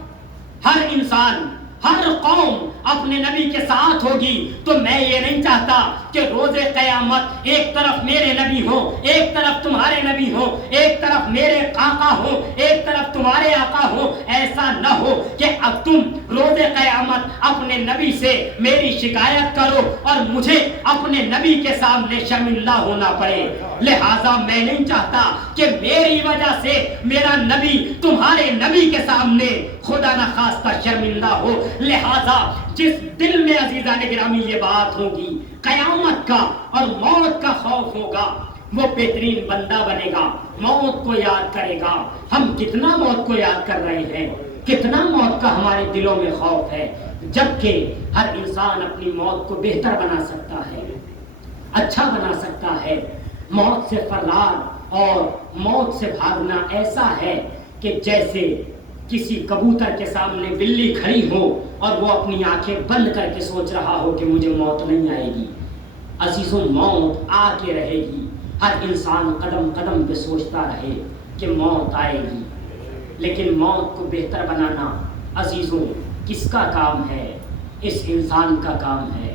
ہر انسان, ہر قوم اپنے نبی کے ساتھ ہوگی تو میں یہ نہیں چاہتا کہ روز قیامت ایک طرف میرے نبی ہو, ایک طرف تمہارے نبی ہو, ایک طرف میرے آقا ہو, ایک طرف تمہارے آقا ہو. ایسا نہ ہو کہ اب تم روز قیامت اپنے نبی سے میری شکایت کرو اور مجھے اپنے نبی کے سامنے شرمندہ ہونا پڑے. لہٰذا میں نہیں چاہتا کہ میری وجہ سے میرا نبی تمہارے نبی کے سامنے خدا نخواستہ شرمندہ ہو. لہٰذا جس دل میں عزیزان گرامی یہ بات ہوگی, قیامت کا اور موت کا خوف ہوگا, وہ بہترین بندہ بنے گا, موت کو یاد کرے گا. ہم کتنا موت کو یاد کر رہے ہیں, کتنا موت کا ہمارے دلوں میں خوف ہے, جبکہ ہر انسان اپنی موت کو بہتر بنا سکتا ہے, اچھا بنا سکتا ہے. موت سے فرار اور موت سے بھاگنا ایسا ہے کہ جیسے کسی کبوتر کے سامنے بلی کھڑی ہو اور وہ اپنی آنکھیں بند کر کے سوچ رہا ہو کہ مجھے موت نہیں آئے گی. عزیزوں موت آ کے رہے گی. ہر انسان قدم قدم پہ سوچتا رہے کہ موت آئے گی, لیکن موت کو بہتر بنانا عزیزوں کس کا کام ہے؟ اس انسان کا کام ہے.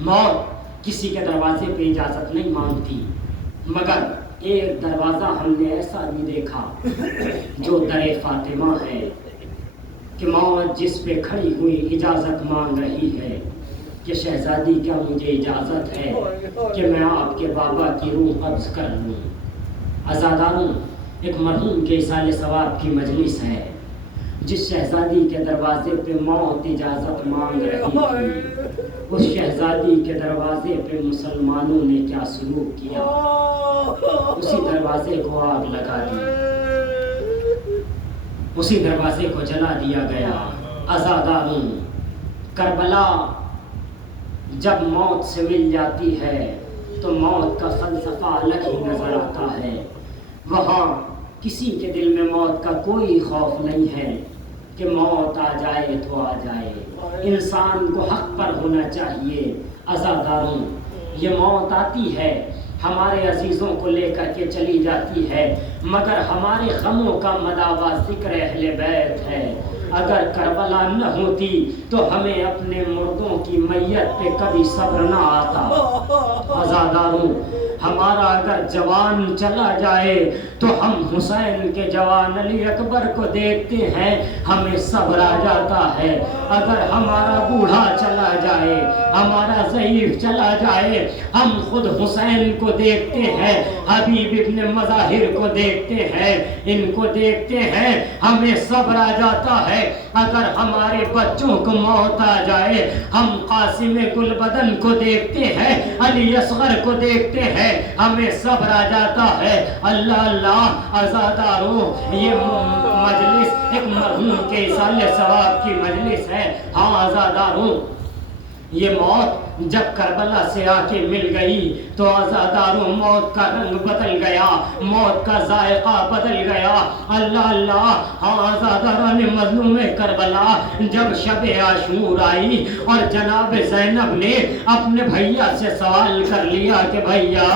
موت کسی کے دروازے پہ اجازت نہیں مانگتی, مگر ایک دروازہ ہم نے ایسا بھی دیکھا جو در فاطمہ ہے کہ موت جس پہ کھڑی ہوئی اجازت مانگ رہی ہے کہ شہزادی کیا مجھے اجازت ہے کہ میں آپ کے بابا کی روح قبض کر لوں. عزاداروں ایک مرحوم کے ایصال ثواب کی مجلس ہے، جس شہزادی کے دروازے پہ موت اجازت مانگ رہی تھی، اس شہزادی کے دروازے پہ مسلمانوں نے کیا سلوک کیا، اسی دروازے کو آگ لگا دی، اسی دروازے کو جلا دیا گیا۔ عزاداروں، کربلا جب موت سے مل جاتی ہے تو موت کا فلسفہ الگ ہی نظر آتا ہے۔ وہاں کسی کے دل میں موت کا کوئی خوف نہیں ہے کہ موت آ جائے تو آ جائے، انسان کو حق پر ہونا چاہیے۔ عزاداروں، یہ موت آتی ہے، ہمارے عزیزوں کو لے کر کے چلی جاتی ہے، مگر ہمارے غموں کا مداوا ذکر اہل بیت ہے۔ اگر کربلا نہ ہوتی تو ہمیں اپنے مردوں کی میت پہ کبھی صبر نہ آتا۔ عزاداروں، ہمارا اگر جوان چلا جائے تو ہم حسین کے جوان علی اکبر کو دیکھتے ہیں، ہمیں صبر آ جاتا ہے۔ اگر ہمارا بوڑھا چلا جائے، ہمارا ضعیف چلا جائے، ہم خود حسین کو دیکھتے ہیں، حبیب ابن مظاہر کو دیکھتے ہیں، ان کو دیکھتے ہیں، ہمیں صبر آ جاتا ہے۔ اگر ہمارے بچوں کو موت آ جائے، ہم قاسم گلبدن کو دیکھتے ہیں، علی اصغر کو دیکھتے ہیں، ہمیں صبر آ جاتا ہے۔ اللہ اللہ، عزاداروں، یہ مجلس ایک مرحوم کے ایصال ثواب کی مجلس ہے۔ ہاں عزاداروں، یہ موت جب کربلا سے آ کے مل گئی تو عزاداروں موت کا رنگ بدل گیا، موت کا ذائقہ بدل گیا۔ اللہ اللہ، ہاں عزاداروں نے مظلوم کربلا جب شب عاشور آئی اور جناب زینب نے اپنے بھیا سے سوال کر لیا کہ بھیا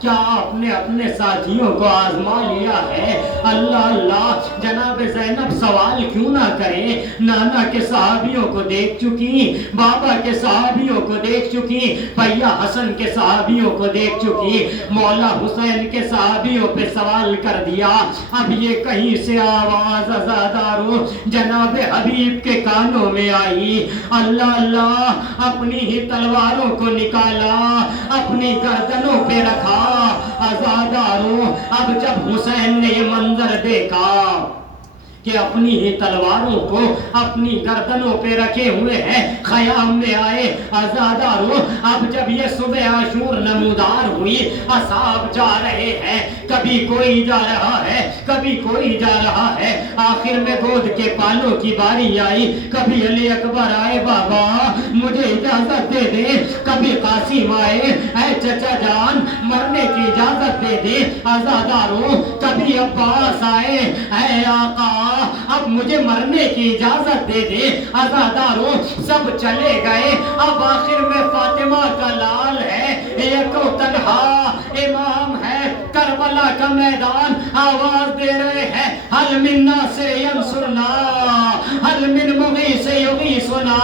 کیا آپ نے اپنے ساتھیوں کو آزما لیا ہے؟ اللہ اللہ، جناب زینب سوال کیوں نہ کریں، نانا کے صحابیوں کو دیکھ چکی، بابا کے صحابیوں کو دیکھ چکی، بھیا حسن کے صحابیوں کو دیکھ چکی، مولا حسین کے صحابیوں پہ سوال کر دیا۔ اب یہ کہیں سے آواز عزاداروں جناب حبیب کے کانوں میں آئی۔ اللہ اللہ، اپنی ہی تلواروں کو نکالا، اپنی گردنوں پہ رکھا۔ عزاداروں، اب جب حسین نے یہ منظر دیکھا کہ اپنی ہی تلواروں کو اپنی گردنوں پہ رکھے ہوئے ہیں، خیام میں آئے۔ عزاداروں، اب جب یہ صبح عاشور نمودار ہوئی، اصحاب جا رہے ہیں، کبھی کوئی جا رہا ہے، کبھی کوئی جا رہا ہے، آخر میں گود کے پالوں کی باری آئی۔ کبھی علی اکبر آئے، بابا مجھے اجازت دے دے، کبھی قاسم آئے، اے چچا جان مرنے کی اجازت دے دے۔ عزاداروں، کبھی عباس آئے، اے آقا اب مجھے مرنے کی اجازت دے دے۔ عزاداروں، سب چلے گئے، اب آخر میں فاطمہ کا لال ہے، ایک تنہا امام ہے، کربلا کا میدان، آواز دے رہے ہیں، حل من ناصر ینصرنا، حل من مغیث یغیثنا،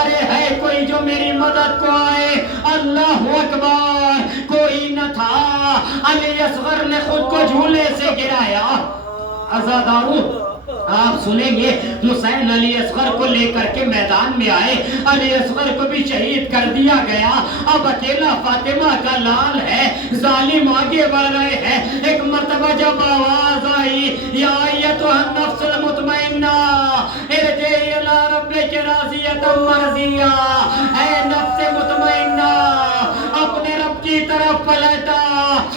ارے ہے کوئی جو میری مدد کو آئے؟ اللہ اکبر، کوئی نہ تھا۔ علی اصغر نے خود کو جھولے سے گرایا۔ عزاداروں، آپ سنیں گے، حسین علی اصغر کو لے کر کے میدان میں آئے، علی اصغر کو بھی شہید کر دیا گیا، اب اکیلا فاطمہ کا لال ہے، ظالم آگے بڑھ رہے ہیں۔ ایک مرتبہ جب آواز آئی، یا ایتھا النفس المطمئنہ ارجعی الی ربک راضیۃ مرضیہ، اے نفس مطمئنہ اپنے رب کی طرف پلٹا۔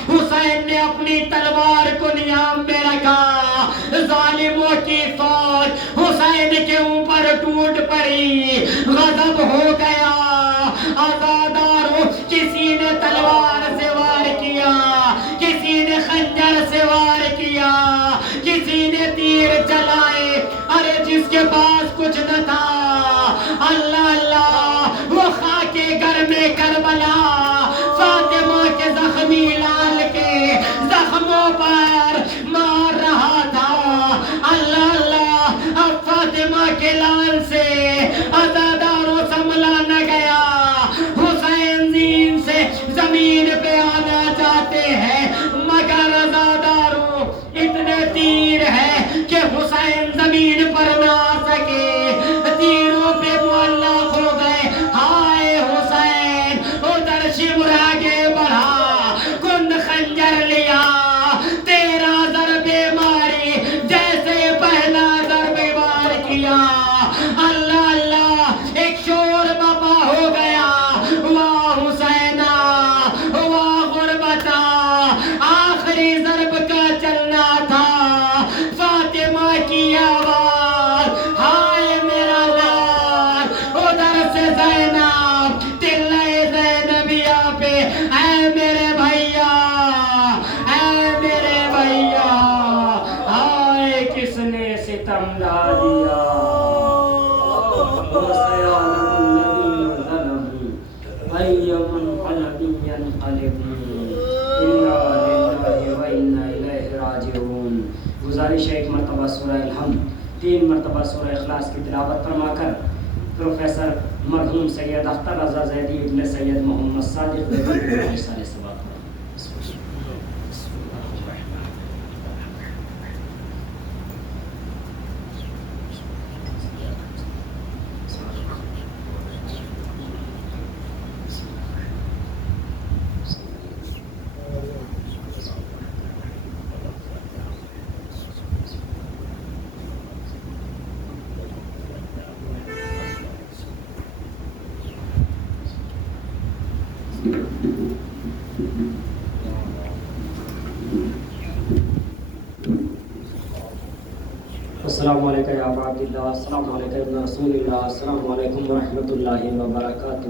حسین نے اپنی تلوار کو نیام میں رکھا، ظالموں کی فوج حسین کے اوپر ٹوٹ پڑی، غضب ہو گیا۔ عزاداروں، کسی نے تلوار سے وار کیا، کسی نے خنجر سے وار کیا، کسی نے تیر چلائے، ارے جس کے پاس کچھ نہ تھا، اللہ اللہ، وہ خاکے گھر میں کربلا فاطمہ کے زخمی لال کے زخموں پر مار رہا تھا۔ اللہ اللہ، اب فاطمہ کے لال سے عزاداروں سنبھلا نہ گیا، حسین زین سے زمین پہ آنا چاہتے ہیں، مگر عزاداروں اتنے تیر ہے کہ حسین زمین پر نہ آ سکے، تیروں پہ معلق ہو گئے۔ ہائے حسین، ادھر شمر آگے بڑھا، کن خنجر لیا، تیرا ضرب سورہ اخلاص کی تلاوت فرما کر پروفیسر مرحوم سید اختر رضا زیدی ابن سید محمد صادق رسالے سے بات کریں. السلام علیکم یا ابا عبداللہ، السلام علیکم ابن رسول اللہ، السلام علیکم ورحمۃ اللہ وبرکاتہ.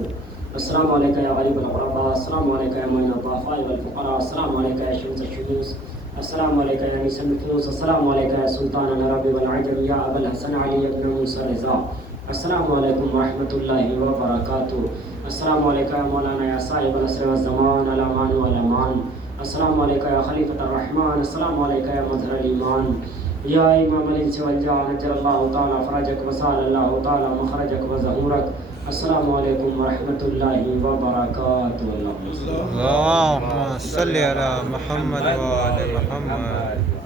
السلام علیکم یا غریب الغرباء، السلام علیکم یا معین الضعفاء والفقراء، السلام علیکم یا شمس الشموس، السلام علیکم یا انیس النفوس، السلام علیکم یا سلطان العرب والعجم یا ابا الحسن علی ابن موسیٰ رضا. السلام علیکم ورحمۃ اللہ وبرکاتہ. السلام علیکم یا مولانا یا صاحب العصر والزمان، الامان والامان. السلام علیکم یا خلیفۃ الرحمن، السلام علیکم یا مظہر الایمان، یا امام الانس والجان، اجل اللہ تعالی فرجک وسال اللہ تعالی مخرجک وظہورک. السلام علیکم ورحمۃ اللہ وبرکاتہ. اللهم صل على محمد وآل محمد.